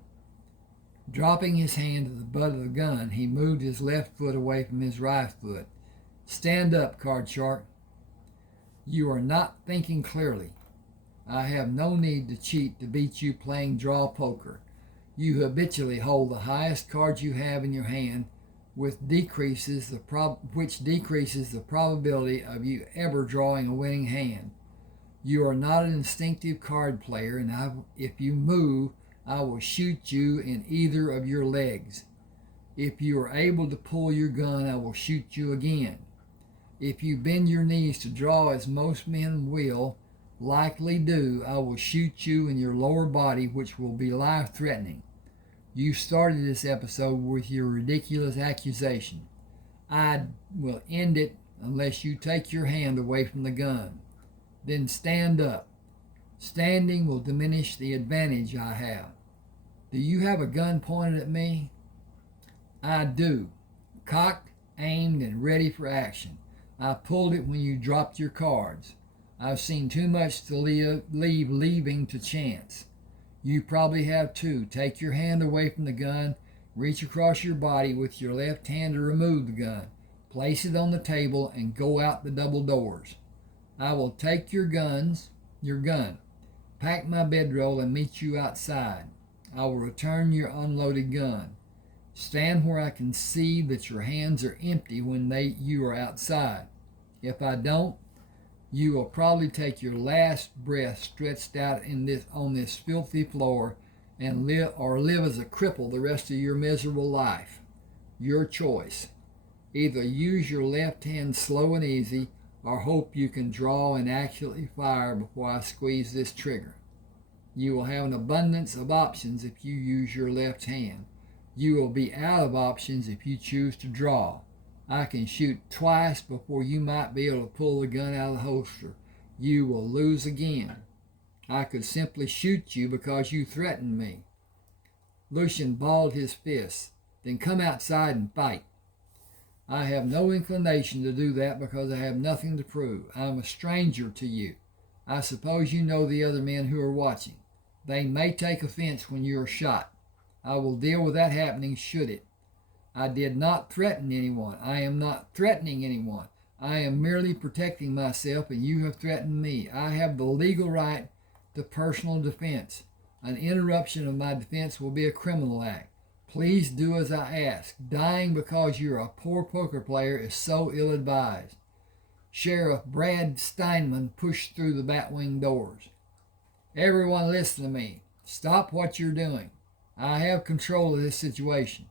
Dropping his hand to the butt of the gun, he moved his left foot away from his right foot. Stand up, card shark. You are not thinking clearly. I have no need to cheat to beat you playing draw poker. You habitually hold the highest cards you have in your hand, which decreases the probability of you ever drawing a winning hand. You are not an instinctive card player, and if you move, I will shoot you in either of your legs. If you are able to pull your gun, I will shoot you again. If you bend your knees to draw, as most men will likely do, I will shoot you in your lower body, which will be life-threatening. You started this episode with your ridiculous accusation. I will end it unless you take your hand away from the gun. Then stand up. Standing will diminish the advantage I have. Do you have a gun pointed at me? I do. Cocked, aimed, and ready for action. I pulled it when you dropped your cards. I've seen too much to leave leaving to chance. You probably have too. Take your hand away from the gun, Reach across your body with your left hand to remove the gun. Place it on the table and go out the double doors. I will take your gun, pack my bedroll, and meet you outside. I will return your unloaded gun. Stand where I can see that your hands are empty when you are outside. If I don't, you will probably take your last breath stretched out on this filthy floor and live as a cripple the rest of your miserable life. Your choice. Either use your left hand slow and easy, or hope you can draw and actually fire before I squeeze this trigger. You will have an abundance of options if you use your left hand. You will be out of options if you choose to draw. I can shoot twice before you might be able to pull the gun out of the holster. You will lose again. I could simply shoot you because you threatened me. Lucian balled his fists. Then come outside and fight. I have no inclination to do that because I have nothing to prove. I am a stranger to you. I suppose you know the other men who are watching. They may take offense when you are shot. I will deal with that happening should it. I did not threaten anyone. I am not threatening anyone. I am merely protecting myself, and you have threatened me. I have the legal right to personal defense. An interruption of my defense will be a criminal act. Please do as I ask. Dying because you're a poor poker player is so ill-advised. Sheriff Brad Steinman pushed through the batwing doors. Everyone listen to me. Stop what you're doing. I have control of this situation.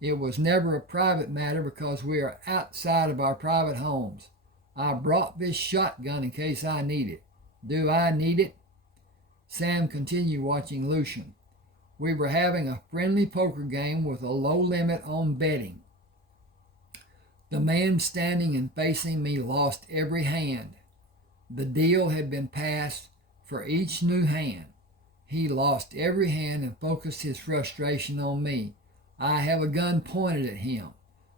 It was never a private matter because we are outside of our private homes. I brought this shotgun in case I need it. Do I need it? Sam continued watching Lucian. We were having a friendly poker game with a low limit on betting. The man standing and facing me lost every hand. The deal had been passed for each new hand. He lost every hand and focused his frustration on me. I have a gun pointed at him.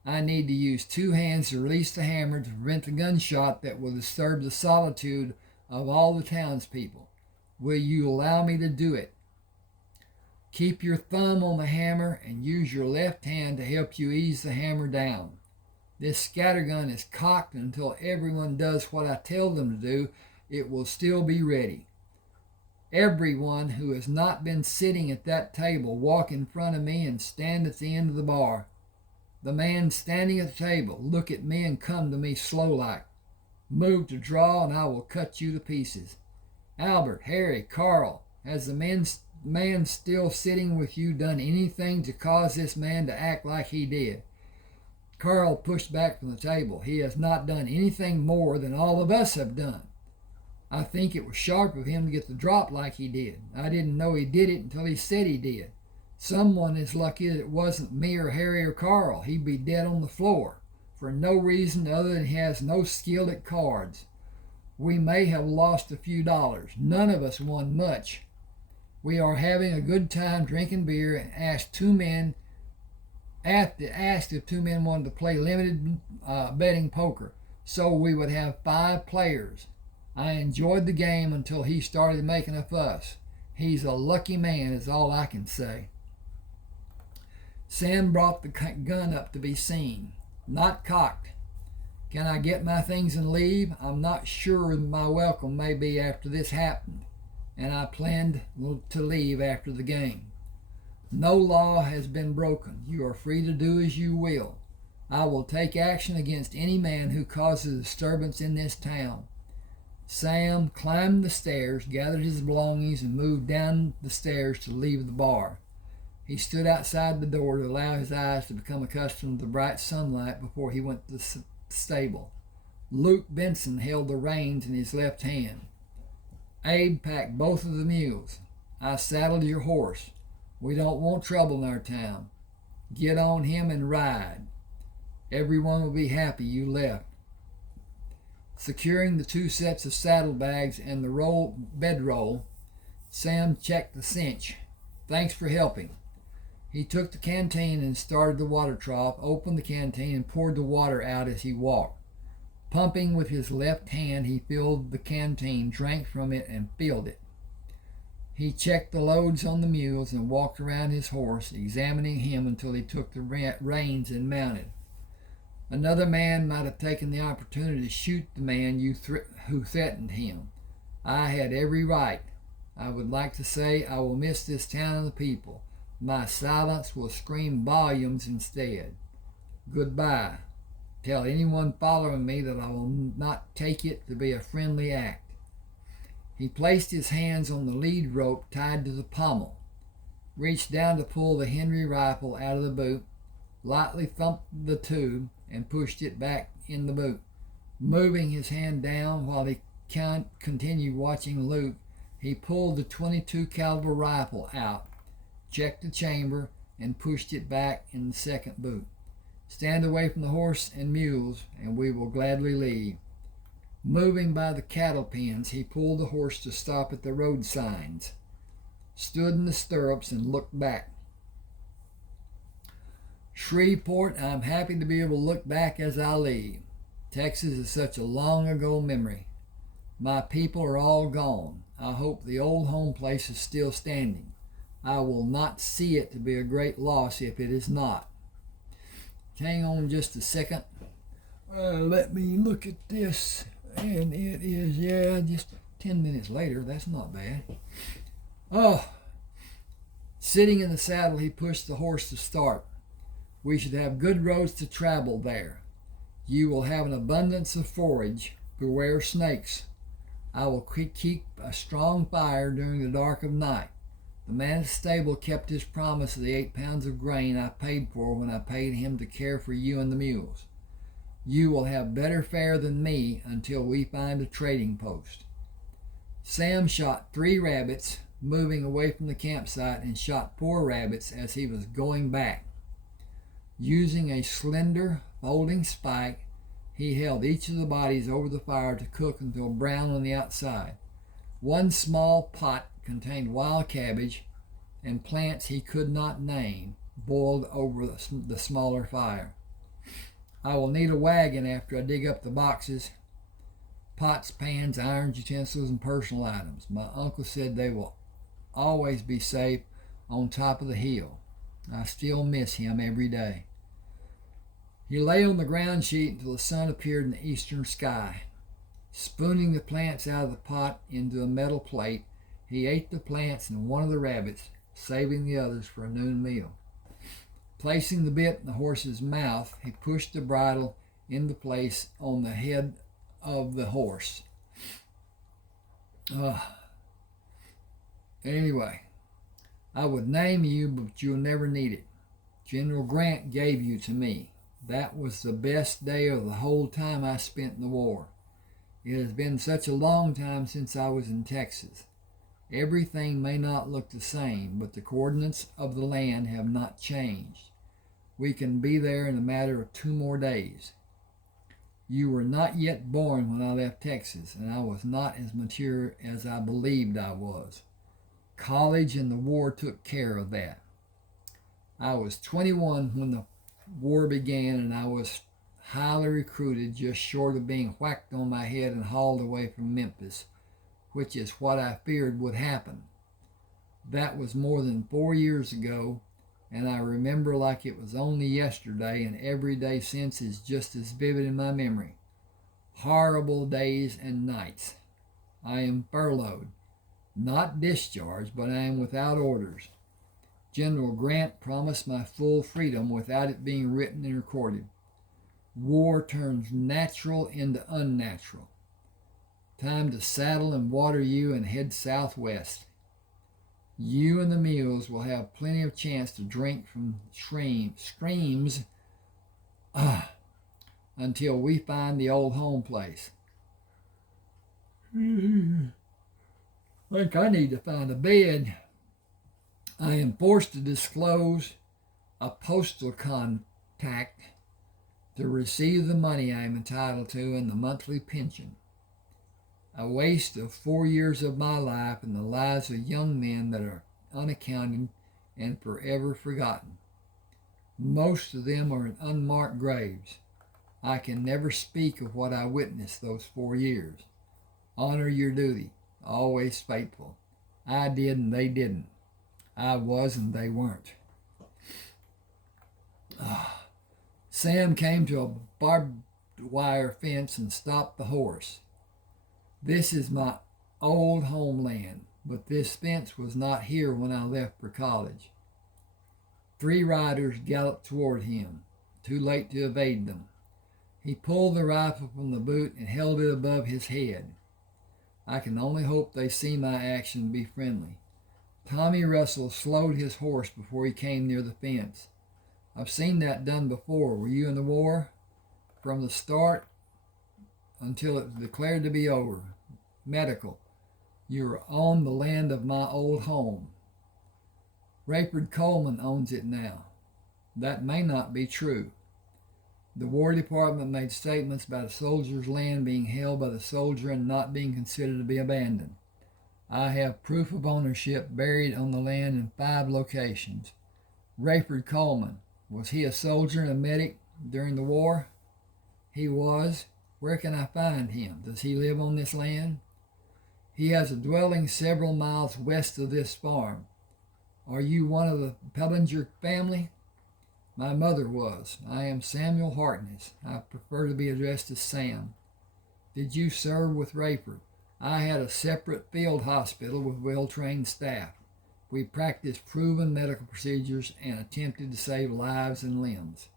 I need to use two hands to release the hammer to prevent the gunshot that will disturb the solitude of all the townspeople. Will you allow me to do it? Keep your thumb on the hammer and use your left hand to help you ease the hammer down. This scattergun is cocked until everyone does what I tell them to do. It will still be ready. Everyone who has not been sitting at that table, walk in front of me and stand at the end of the bar. The man standing at the table, look at me and come to me slow-like. Move to draw and I will cut you to pieces. Albert, Harry, Carl, has the man still sitting with you done anything to cause this man to act like he did? Carl pushed back from the table. He has not done anything more than all of us have done. I think it was sharp of him to get the drop like he did. I didn't know he did it until he said he did. Someone is lucky that it wasn't me or Harry or Carl. He'd be dead on the floor for no reason other than he has no skill at cards. We may have lost a few dollars. None of us won much. We are having a good time drinking beer and asked if two men wanted to play limited betting poker, so we would have 5 players. I enjoyed the game until he started making a fuss. He's a lucky man is all I can say. Sam brought the gun up to be seen. Not cocked. Can I get my things and leave? I'm not sure my welcome may be after this happened, and I planned to leave after the game. No law has been broken. You are free to do as you will. I will take action against any man who causes disturbance in this town. Sam climbed the stairs, gathered his belongings, and moved down the stairs to leave the bar. He stood outside the door to allow his eyes to become accustomed to the bright sunlight before he went to the stable. Luke Benson held the reins in his left hand. Abe packed both of the mules. I saddled your horse. We don't want trouble in our town. Get on him and ride. Everyone will be happy you left. Securing the 2 sets of saddlebags and the bedroll, Sam checked the cinch. Thanks for helping. He took the canteen and started the water trough, opened the canteen, and poured the water out as he walked. Pumping with his left hand, he filled the canteen, drank from it, and filled it. He checked the loads on the mules and walked around his horse, examining him until he took the reins and mounted. Another man might have taken the opportunity to shoot the man who threatened him. I had every right. I would like to say I will miss this town and the people. My silence will scream volumes instead. Goodbye. Tell anyone following me that I will not take it to be a friendly act. He placed his hands on the lead rope tied to the pommel, reached down to pull the Henry rifle out of the boot, lightly thumped the tube, and pushed it back in the boot. Moving his hand down while he continued watching Luke, he pulled the .22 caliber rifle out, checked the chamber, and pushed it back in the second boot. Stand away from the horse and mules, and we will gladly leave. Moving by the cattle pens, he pulled the horse to stop at the road signs, stood in the stirrups, and looked back. Shreveport, I'm happy to be able to look back as I leave. Texas is such a long ago memory. My people are all gone. I hope the old home place is still standing. I will not see it to be a great loss if it is not. Hang on just a second. Let me look at this. And it is, just 10 minutes later. That's not bad. Oh, sitting in the saddle, he pushed the horse to start. We should have good roads to travel there. You will have an abundance of forage. Beware snakes. I will keep a strong fire during the dark of night. The man at the stable kept his promise of the 8 pounds of grain I paid for when I paid him to care for you and the mules. You will have better fare than me until we find a trading post. Sam shot 3 rabbits, moving away from the campsite, and shot 4 rabbits as he was going back. Using a slender, folding spike, he held each of the bodies over the fire to cook until brown on the outside. One small pot contained wild cabbage and plants he could not name, boiled over the smaller fire. I will need a wagon after I dig up the boxes, pots, pans, irons, utensils, and personal items. My uncle said they will always be safe on top of the hill. I still miss him every day. He lay on the ground sheet until the sun appeared in the eastern sky. Spooning the plants out of the pot into a metal plate, he ate the plants and one of the rabbits, saving the others for a noon meal. Placing the bit in the horse's mouth, he pushed the bridle into place on the head of the horse. Anyway, I would name you, but you'll never need it. General Grant gave you to me. That was the best day of the whole time I spent in the war. It has been such a long time since I was in Texas. Everything may not look the same, but the coordinates of the land have not changed. We can be there in a matter of 2 more days. You were not yet born when I left Texas, and I was not as mature as I believed I was. College and the war took care of that. I was 21 when the war began, and I was highly recruited, just short of being whacked on my head and hauled away from Memphis, which is what I feared would happen. That was more than 4 years ago, and I remember like it was only yesterday, and every day since is just as vivid in my memory. Horrible days and nights. I am furloughed, not discharged, but I am without orders. General Grant promised my full freedom without it being written and recorded. War turns natural into unnatural. Time to saddle and water you and head southwest. You and the mules will have plenty of chance to drink from streams until we find the old home place. I think I need to find a bed. I am forced to disclose a postal contact to receive the money I am entitled to and the monthly pension. A waste of 4 years of my life and the lives of young men that are unaccounted and forever forgotten. Most of them are in unmarked graves. I can never speak of what I witnessed those 4 years. Honor your duty, always faithful. I did and they didn't. I was and they weren't. Sam came to a barbed wire fence and stopped the horse. This is my old homeland, but this fence was not here when I left for college. 3 riders galloped toward him, too late to evade them. He pulled the rifle from the boot and held it above his head. I can only hope they see my action and be friendly. Tommy Russell slowed his horse before he came near the fence. I've seen that done before. Were you in the war? From the start until it was declared to be over. Medical. You are on the land of my old home. Rayford Coleman owns it now. That may not be true. The War Department made statements about a soldier's land being held by the soldier and not being considered to be abandoned. I have proof of ownership buried on the land in 5 locations. Rayford Coleman, was he a soldier and a medic during the war? He was. Where can I find him? Does he live on this land? He has a dwelling several miles west of this farm. Are you one of the Pellinger family? My mother was. I am Samuel Harkness. I prefer to be addressed as Sam. Did you serve with Rayford? I had a separate field hospital with well-trained staff. We practiced proven medical procedures and attempted to save lives and limbs.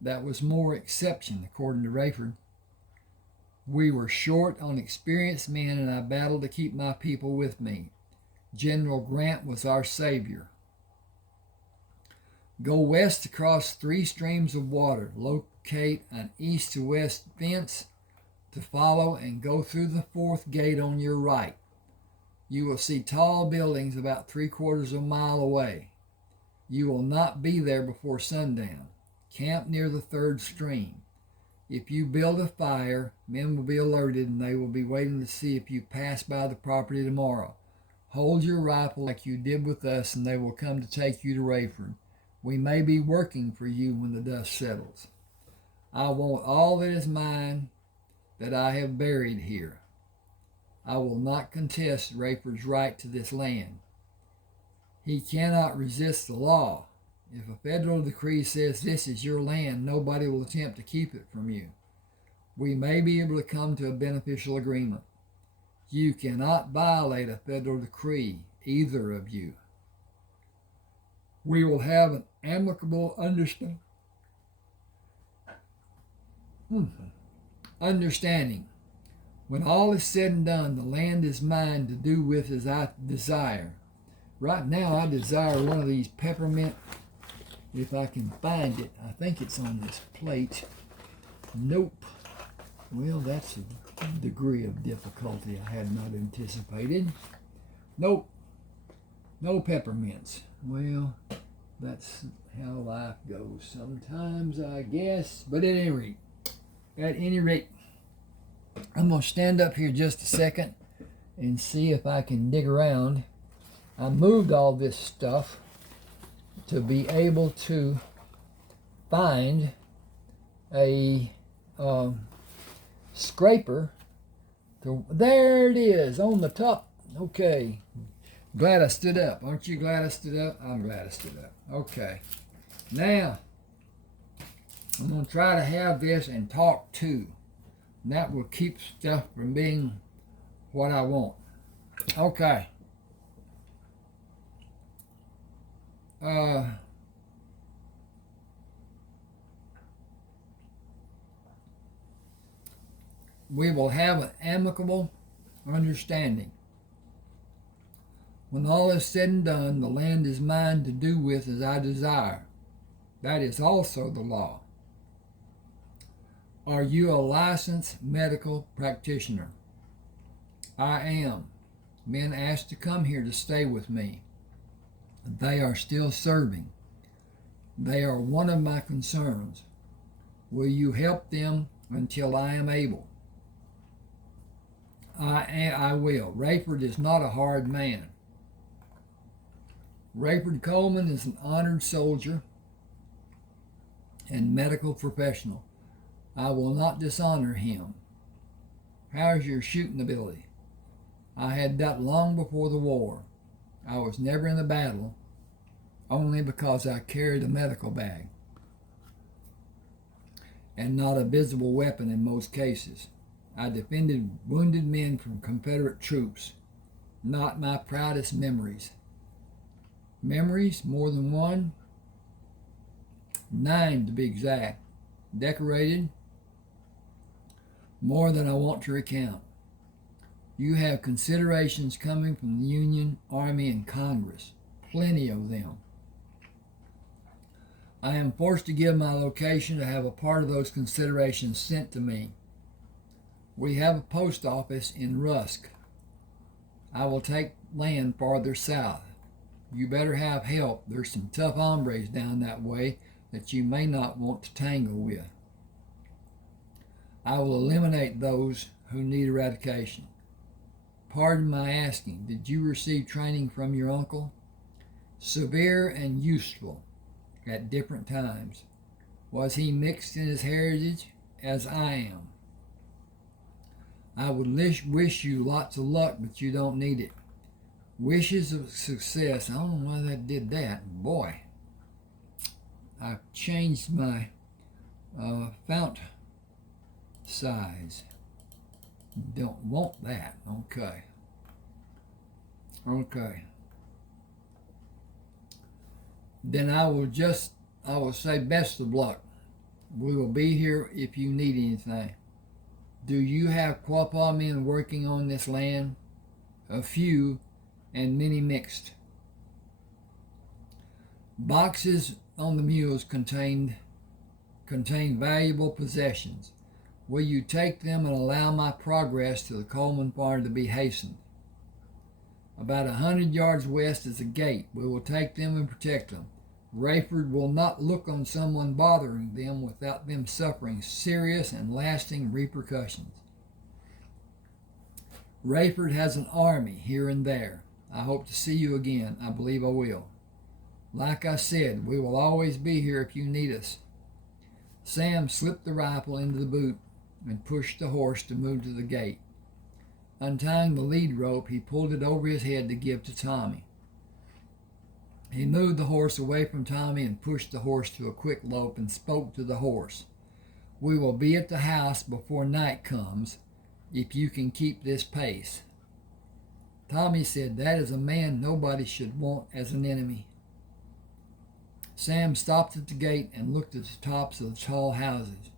That was more exception, according to Rayford. We were short on experienced men, and I battled to keep my people with me. General Grant was our savior. Go west across 3 streams of water. Locate an east to west fence to follow and go through the 4th gate on your right. You will see tall buildings about 3/4 of a mile away. You will not be there before sundown. Camp near the 3rd stream. If you build a fire, men will be alerted and they will be waiting to see if you pass by the property tomorrow. Hold your rifle like you did with us and they will come to take you to Rayford. We may be working for you when the dust settles. I want all that is mine that I have buried here. I will not contest Rayford's right to this land. He cannot resist the law. If a federal decree says this is your land, nobody will attempt to keep it from you. We may be able to come to a beneficial agreement. You cannot violate a federal decree, either of you. We will have an amicable understanding. When all is said and done, the land is mine to do with as I desire. Right now, I desire one of these peppermint, if I can find it. I think it's on this plate. Nope. Well, that's a degree of difficulty I had not anticipated. Nope. No peppermints. Well, that's how life goes sometimes, I guess. But at any rate, I'm going to stand up here just a second and see if I can dig around. I moved all this stuff to be able to find a scraper. There it is on the top. Okay. Glad I stood up. Aren't you glad I stood up? I'm glad I stood up. Okay. Now, I'm going to try to have this and talk too. And that will keep stuff from being what I want. Okay. We will have an amicable understanding. When all is said and done, the land is mine to do with as I desire. That is also the law. Are you a licensed medical practitioner? I am. Men asked to come here to stay with me. They are still serving. They are one of my concerns. Will you help them until I am able? I will. Rayford is not a hard man. Rayford Coleman is an honored soldier and medical professional. I will not dishonor him. How's your shooting ability? I had that long before the war. I was never in a battle, only because I carried a medical bag, and not a visible weapon in most cases. I defended wounded men from Confederate troops, not my proudest memories. Memories, more than one, 9 to be exact, decorated, more than I want to recount. You have considerations coming from the Union, Army, and Congress, plenty of them. I am forced to give my location to have a part of those considerations sent to me. We have a post office in Rusk. I will take land farther south. You better have help. There's some tough hombres down that way that you may not want to tangle with. I will eliminate those who need eradication. Pardon my asking, did you receive training from your uncle? Severe and useful at different times. Was he mixed in his heritage as I am? I would wish you lots of luck, but you don't need it. Wishes of success. I don't know why that did that. Boy, I've changed my font size. Don't want that. Okay. Then I will say best of luck. We will be here if you need anything. Do you have Quapaw men working on this land? A few, and many mixed. Boxes on the mules contain valuable possessions. Will you take them and allow my progress to the Coleman farm to be hastened? About 100 yards west is a gate. We will take them and protect them. Rayford will not look on someone bothering them without them suffering serious and lasting repercussions. Rayford has an army here and there. I hope to see you again. I believe I will. Like I said, we will always be here if you need us. Sam slipped the rifle into the boot and pushed the horse to move to the gate. Untying the lead rope, he pulled it over his head to give to Tommy. He moved the horse away from Tommy and pushed the horse to a quick lope and spoke to the horse. We will be at the house before night comes if you can keep this pace. Tommy said, that is a man nobody should want as an enemy. Sam stopped at the gate and looked at the tops of the tall houses.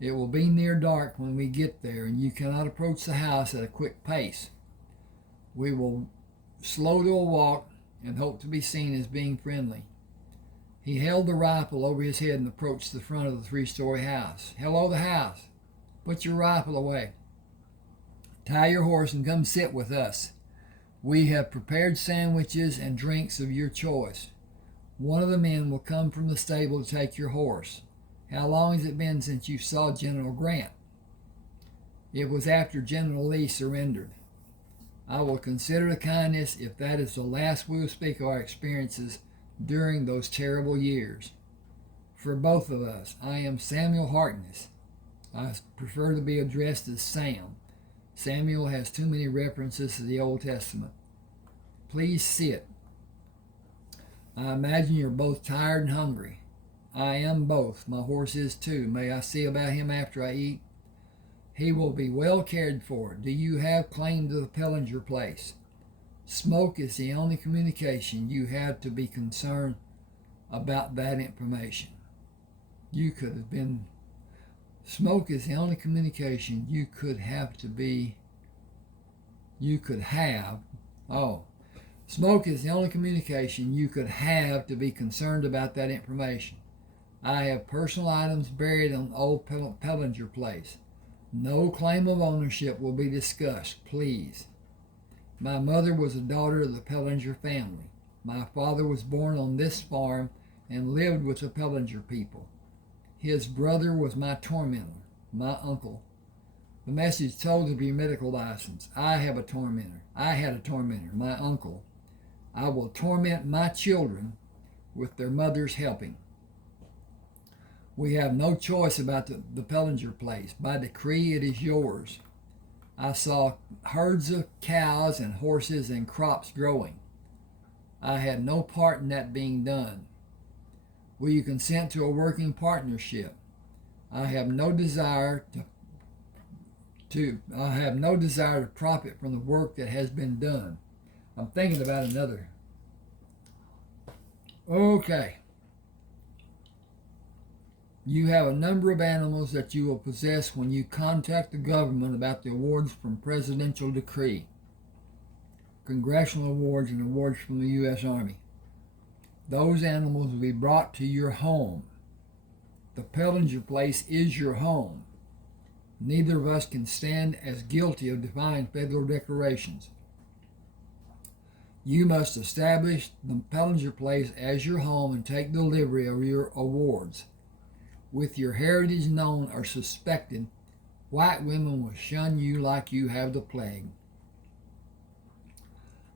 It will be near dark when we get there, and you cannot approach the house at a quick pace. We will slow to a walk and hope to be seen as being friendly. He held the rifle over his head and approached the front of the 3-story house. Hello, the house. Put your rifle away. Tie your horse and come sit with us. We have prepared sandwiches and drinks of your choice. One of the men will come from the stable to take your horse. How long has it been since you saw General Grant? It was after General Lee surrendered. I will consider a kindness if that is the last we will speak of our experiences during those terrible years. For both of us, I am Samuel Harkness. I prefer to be addressed as Sam. Samuel has too many references to the Old Testament. Please sit. I imagine you're both tired and hungry. I am both. My horse is too. May I see about him after I eat? He will be well cared for. Do you have claim to the Pellinger place? Smoke is the only communication you have to be concerned about that information. Smoke is the only communication you could have. Smoke is the only communication you could have to be concerned about that information. I have personal items buried on old Pellinger place. No claim of ownership will be discussed, please. My mother was a daughter of the Pellinger family. My father was born on this farm and lived with the Pellinger people. His brother was my tormentor, my uncle. The message told of your medical license. I had a tormentor, my uncle. I will torment my children with their mothers helping. We have no choice about the Pellinger place. By decree, it is yours. I saw herds of cows and horses and crops growing. I had no part in that being done. Will you consent to a working partnership? I have no desire to profit from the work that has been done. I'm thinking about another. Okay. You have a number of animals that you will possess when you contact the government about the awards from presidential decree, congressional awards, and awards from the U.S. Army. Those animals will be brought to your home. The Pellinger place is your home. Neither of us can stand as guilty of defying federal declarations. You must establish the Pellinger place as your home and take delivery of your awards. With your heritage known or suspected, white women will shun you like you have the plague.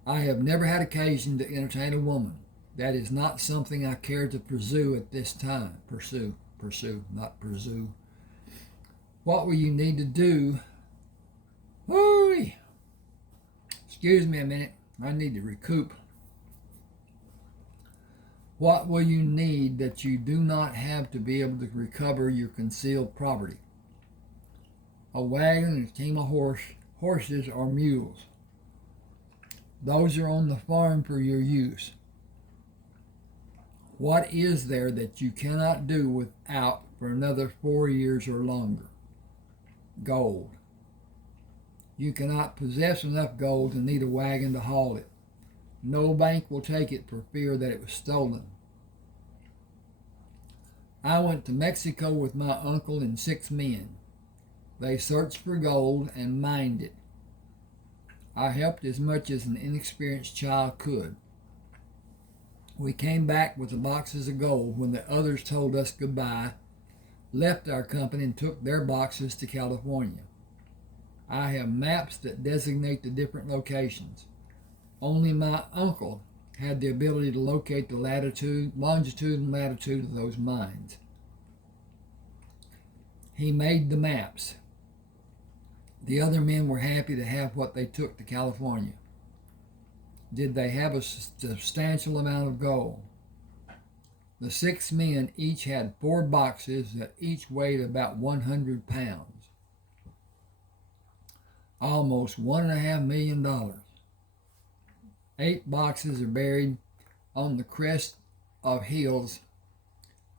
I have never had occasion to entertain a woman. That is not something I care to pursue at this time. Pursue, not pursue. What will you need to do? Whoo! Excuse me a minute. I need to recoup. What will you need that you do not have to be able to recover your concealed property? A wagon and a team of horses or mules. Those are on the farm for your use. What is there that you cannot do without for another 4 years or longer? Gold. You cannot possess enough gold to need a wagon to haul it. No bank will take it for fear that it was stolen. I went to Mexico with my uncle and 6 men. They searched for gold and mined it. I helped as much as an inexperienced child could. We came back with the boxes of gold when the others told us goodbye, left our company, and took their boxes to California. I have maps that designate the different locations. Only my uncle had the ability to locate the longitude and latitude of those mines. He made the maps. The other men were happy to have what they took to California. Did they have a substantial amount of gold? The 6 men each had 4 boxes that each weighed about 100 pounds. Almost $1.5 million. 8 boxes are buried on the crest of hills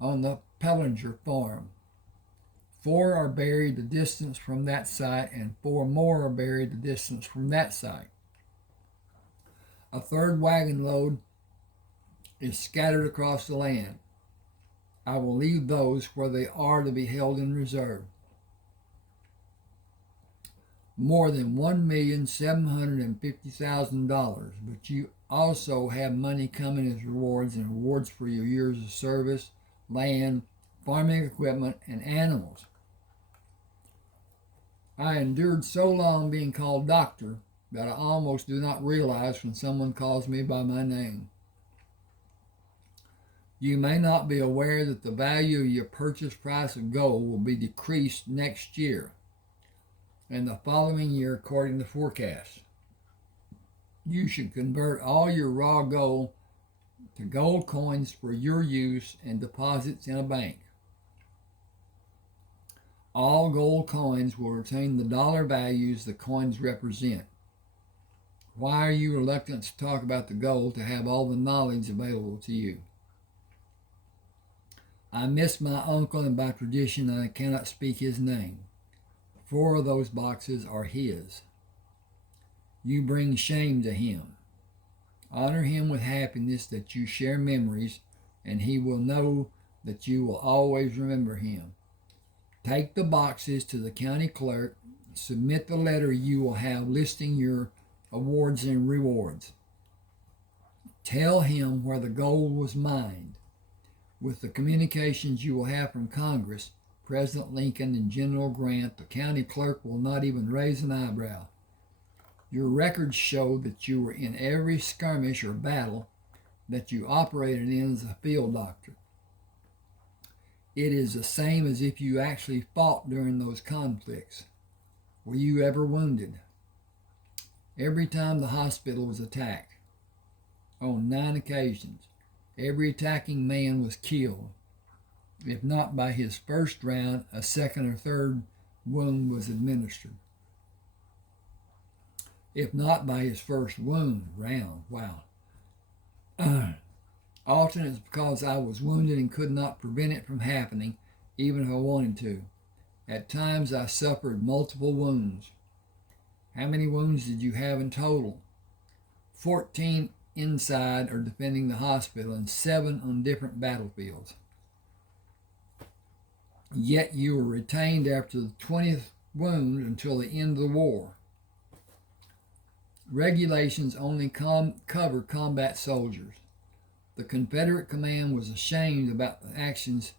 on the Pellinger farm. 4 are buried the distance from that site, and 4 more are buried the distance from that site. A 3rd wagon load is scattered across the land. I will leave those where they are to be held in reserve. More than $1,750,000, but you also have money coming as rewards and rewards for your years of service, land, farming equipment, and animals. I endured so long being called doctor that I almost do not realize when someone calls me by my name. You may not be aware that the value of your purchase price of gold will be decreased next year and the following year according to forecasts. You should convert all your raw gold to gold coins for your use and deposits in a bank. All gold coins will retain the dollar values the coins represent. Why are you reluctant to talk about the gold to have all the knowledge available to you? I miss my uncle, and by tradition I cannot speak his name. 4 of those boxes are his. You bring shame to him. Honor him with happiness that you share memories, and he will know that you will always remember him. Take the boxes to the county clerk, submit the letter you will have listing your awards and rewards. Tell him where the gold was mined. With the communications you will have from Congress, President Lincoln, and General Grant, the county clerk will not even raise an eyebrow. Your records show that you were in every skirmish or battle that you operated in as a field doctor. It is the same as if you actually fought during those conflicts. Were you ever wounded? Every time the hospital was attacked, on 9 occasions, every attacking man was killed. If not by his first round, a second or third wound was administered. If not by his first round, wow. Often it's because I was wounded and could not prevent it from happening, even if I wanted to. At times I suffered multiple wounds. How many wounds did you have in total? 14 inside or defending the hospital and 7 on different battlefields. Yet you were retained after the 20th wound until the end of the war. Regulations only cover combat soldiers. The Confederate command was ashamed about the actions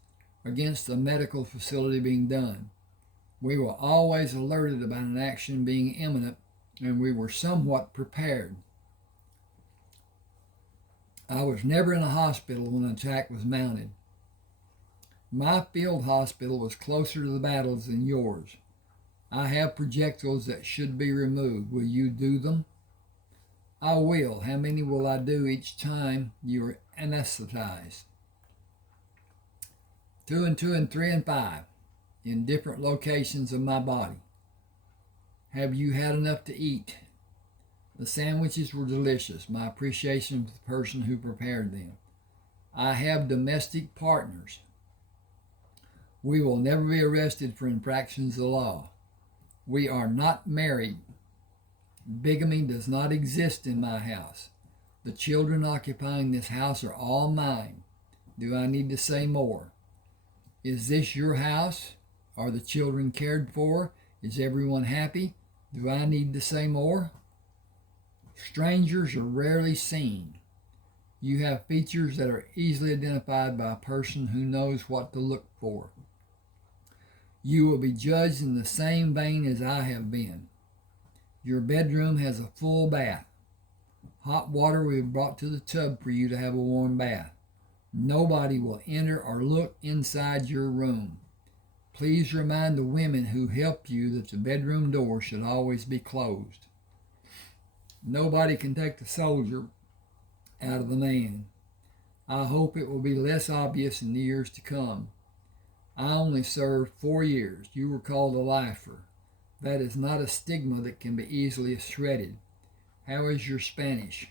against the medical facility being done. We were always alerted about an action being imminent, and we were somewhat prepared. I was never in a hospital when an attack was mounted. My field hospital was closer to the battles than yours. I have projectiles that should be removed. Will you do them? I will. How many will I do each time you are anesthetized? 2 and 2 and 3 and 5 in different locations of my body. Have you had enough to eat? The sandwiches were delicious. My appreciation for the person who prepared them. I have domestic partners. We will never be arrested for infractions of the law. We are not married. Bigamy does not exist in my house. The children occupying this house are all mine. Do I need to say more? Is this your house? Are the children cared for? Is everyone happy? Do I need to say more? Strangers are rarely seen. You have features that are easily identified by a person who knows what to look for. You will be judged in the same vein as I have been. Your bedroom has a full bath. Hot water will be brought to the tub for you to have a warm bath. Nobody will enter or look inside your room. Please remind the women who help you that the bedroom door should always be closed. Nobody can take the soldier out of the man. I hope it will be less obvious in the years to come. I only served 4 years. You were called a lifer. That is not a stigma that can be easily shredded. How is your Spanish?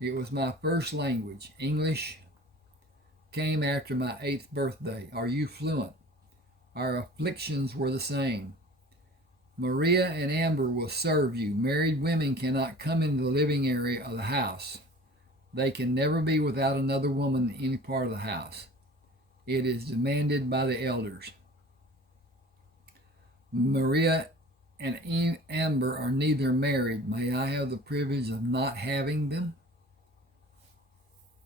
It was my first language. English came after my 8th birthday. Are you fluent? Our afflictions were the same. Maria and Amber will serve you. Married women cannot come into the living area of the house. They can never be without another woman in any part of the house. It is demanded by the elders. Maria and Amber are neither married. May I have the privilege of not having them?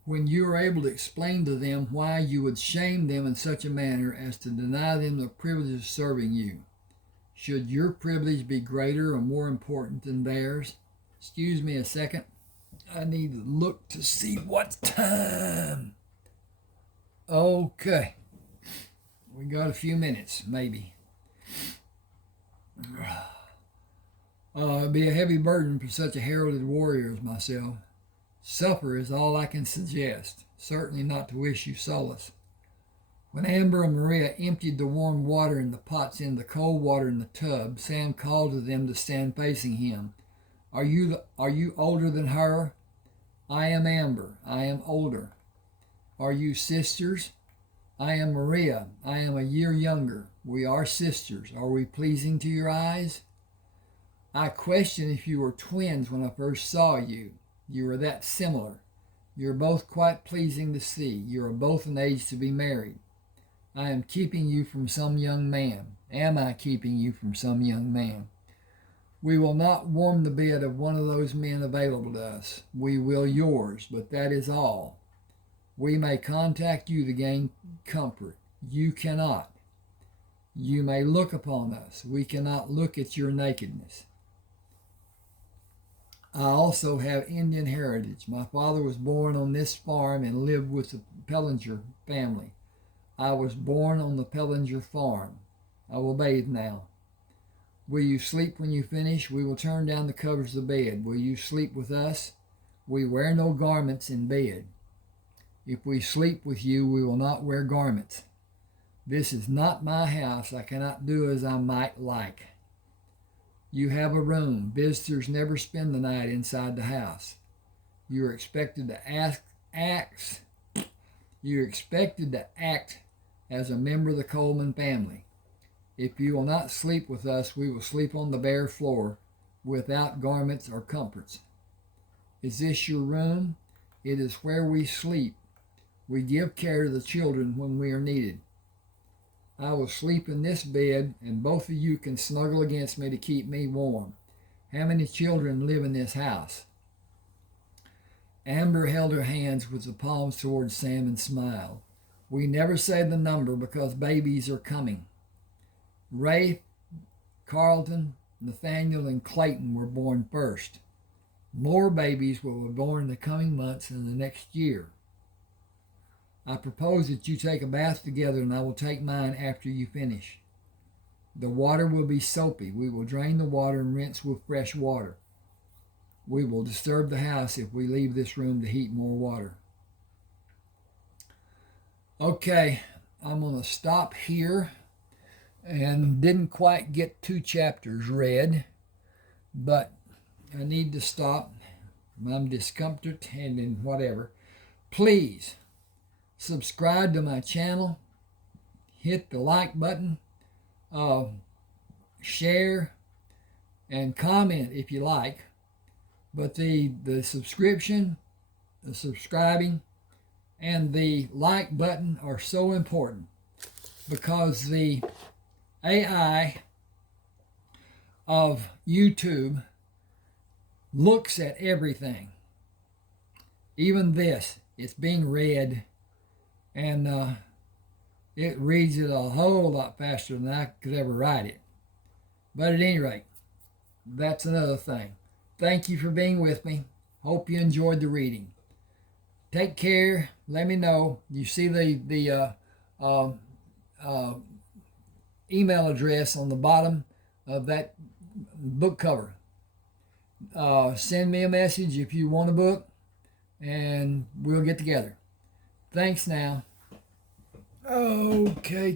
When you are able to explain to them why you would shame them in such a manner as to deny them the privilege of serving you, should your privilege be greater or more important than theirs? Excuse me a second. I need to look to see what time. Okay. We got a few minutes, maybe. It'd be a heavy burden for such a heralded warrior as myself. Supper is all I can suggest, certainly not to wish you solace. When Amber and Maria emptied the warm water in the pots into the cold water in the tub, Sam called to them to stand facing him. Are you older than her? I am Amber. I am older. Are you sisters? I am Maria. I am a year younger. We are sisters. Are we pleasing to your eyes? I questioned if you were twins when I first saw you. You are that similar. You are both quite pleasing to see. You are both an age to be married. I am keeping you from some young man. Am I keeping you from some young man? We will not warm the bed of one of those men available to us. We will yours, but that is all. We may contact you to gain comfort. You cannot. You may look upon us. We cannot look at your nakedness. I also have Indian heritage. My father was born on this farm and lived with the Pellinger family. I was born on the Pellinger farm. I will bathe now. Will you sleep when you finish? We will turn down the covers of the bed. Will you sleep with us? We wear no garments in bed. If we sleep with you, we will not wear garments. This is not my house. I cannot do as I might like. You have a room. Visitors never spend the night inside the house. You are expected to act as a member of the Coleman family. If you will not sleep with us, we will sleep on the bare floor without garments or comforts. Is this your room? It is where we sleep. We give care to the children when we are needed. I will sleep in this bed, and both of you can snuggle against me to keep me warm. How many children live in this house? Amber held her hands with the palms towards Sam and smiled. We never say the number because babies are coming. Ray, Carlton, Nathaniel, and Clayton were born first. More babies will be born in the coming months and the next year. I propose that you take a bath together, and I will take mine after you finish. The water will be soapy. We will drain the water and rinse with fresh water. We will disturb the house if we leave this room to heat more water. Okay, I'm going to stop here, and didn't quite get 2 chapters read, but I need to stop. I'm discomforted and then whatever. Please subscribe to my channel, hit the like button, share, and comment if you like. But the subscription, the subscribing, and the like button are so important because the AI of YouTube looks at everything. Even this, it's being read, and it reads it a whole lot faster than I could ever write it. But at any rate, that's another thing. Thank you for being with me. Hope you enjoyed the reading. Take care. Let me know. You see the email address on the bottom of that book cover. Send me a message if you want a book, and we'll get together. Thanks now. Okay.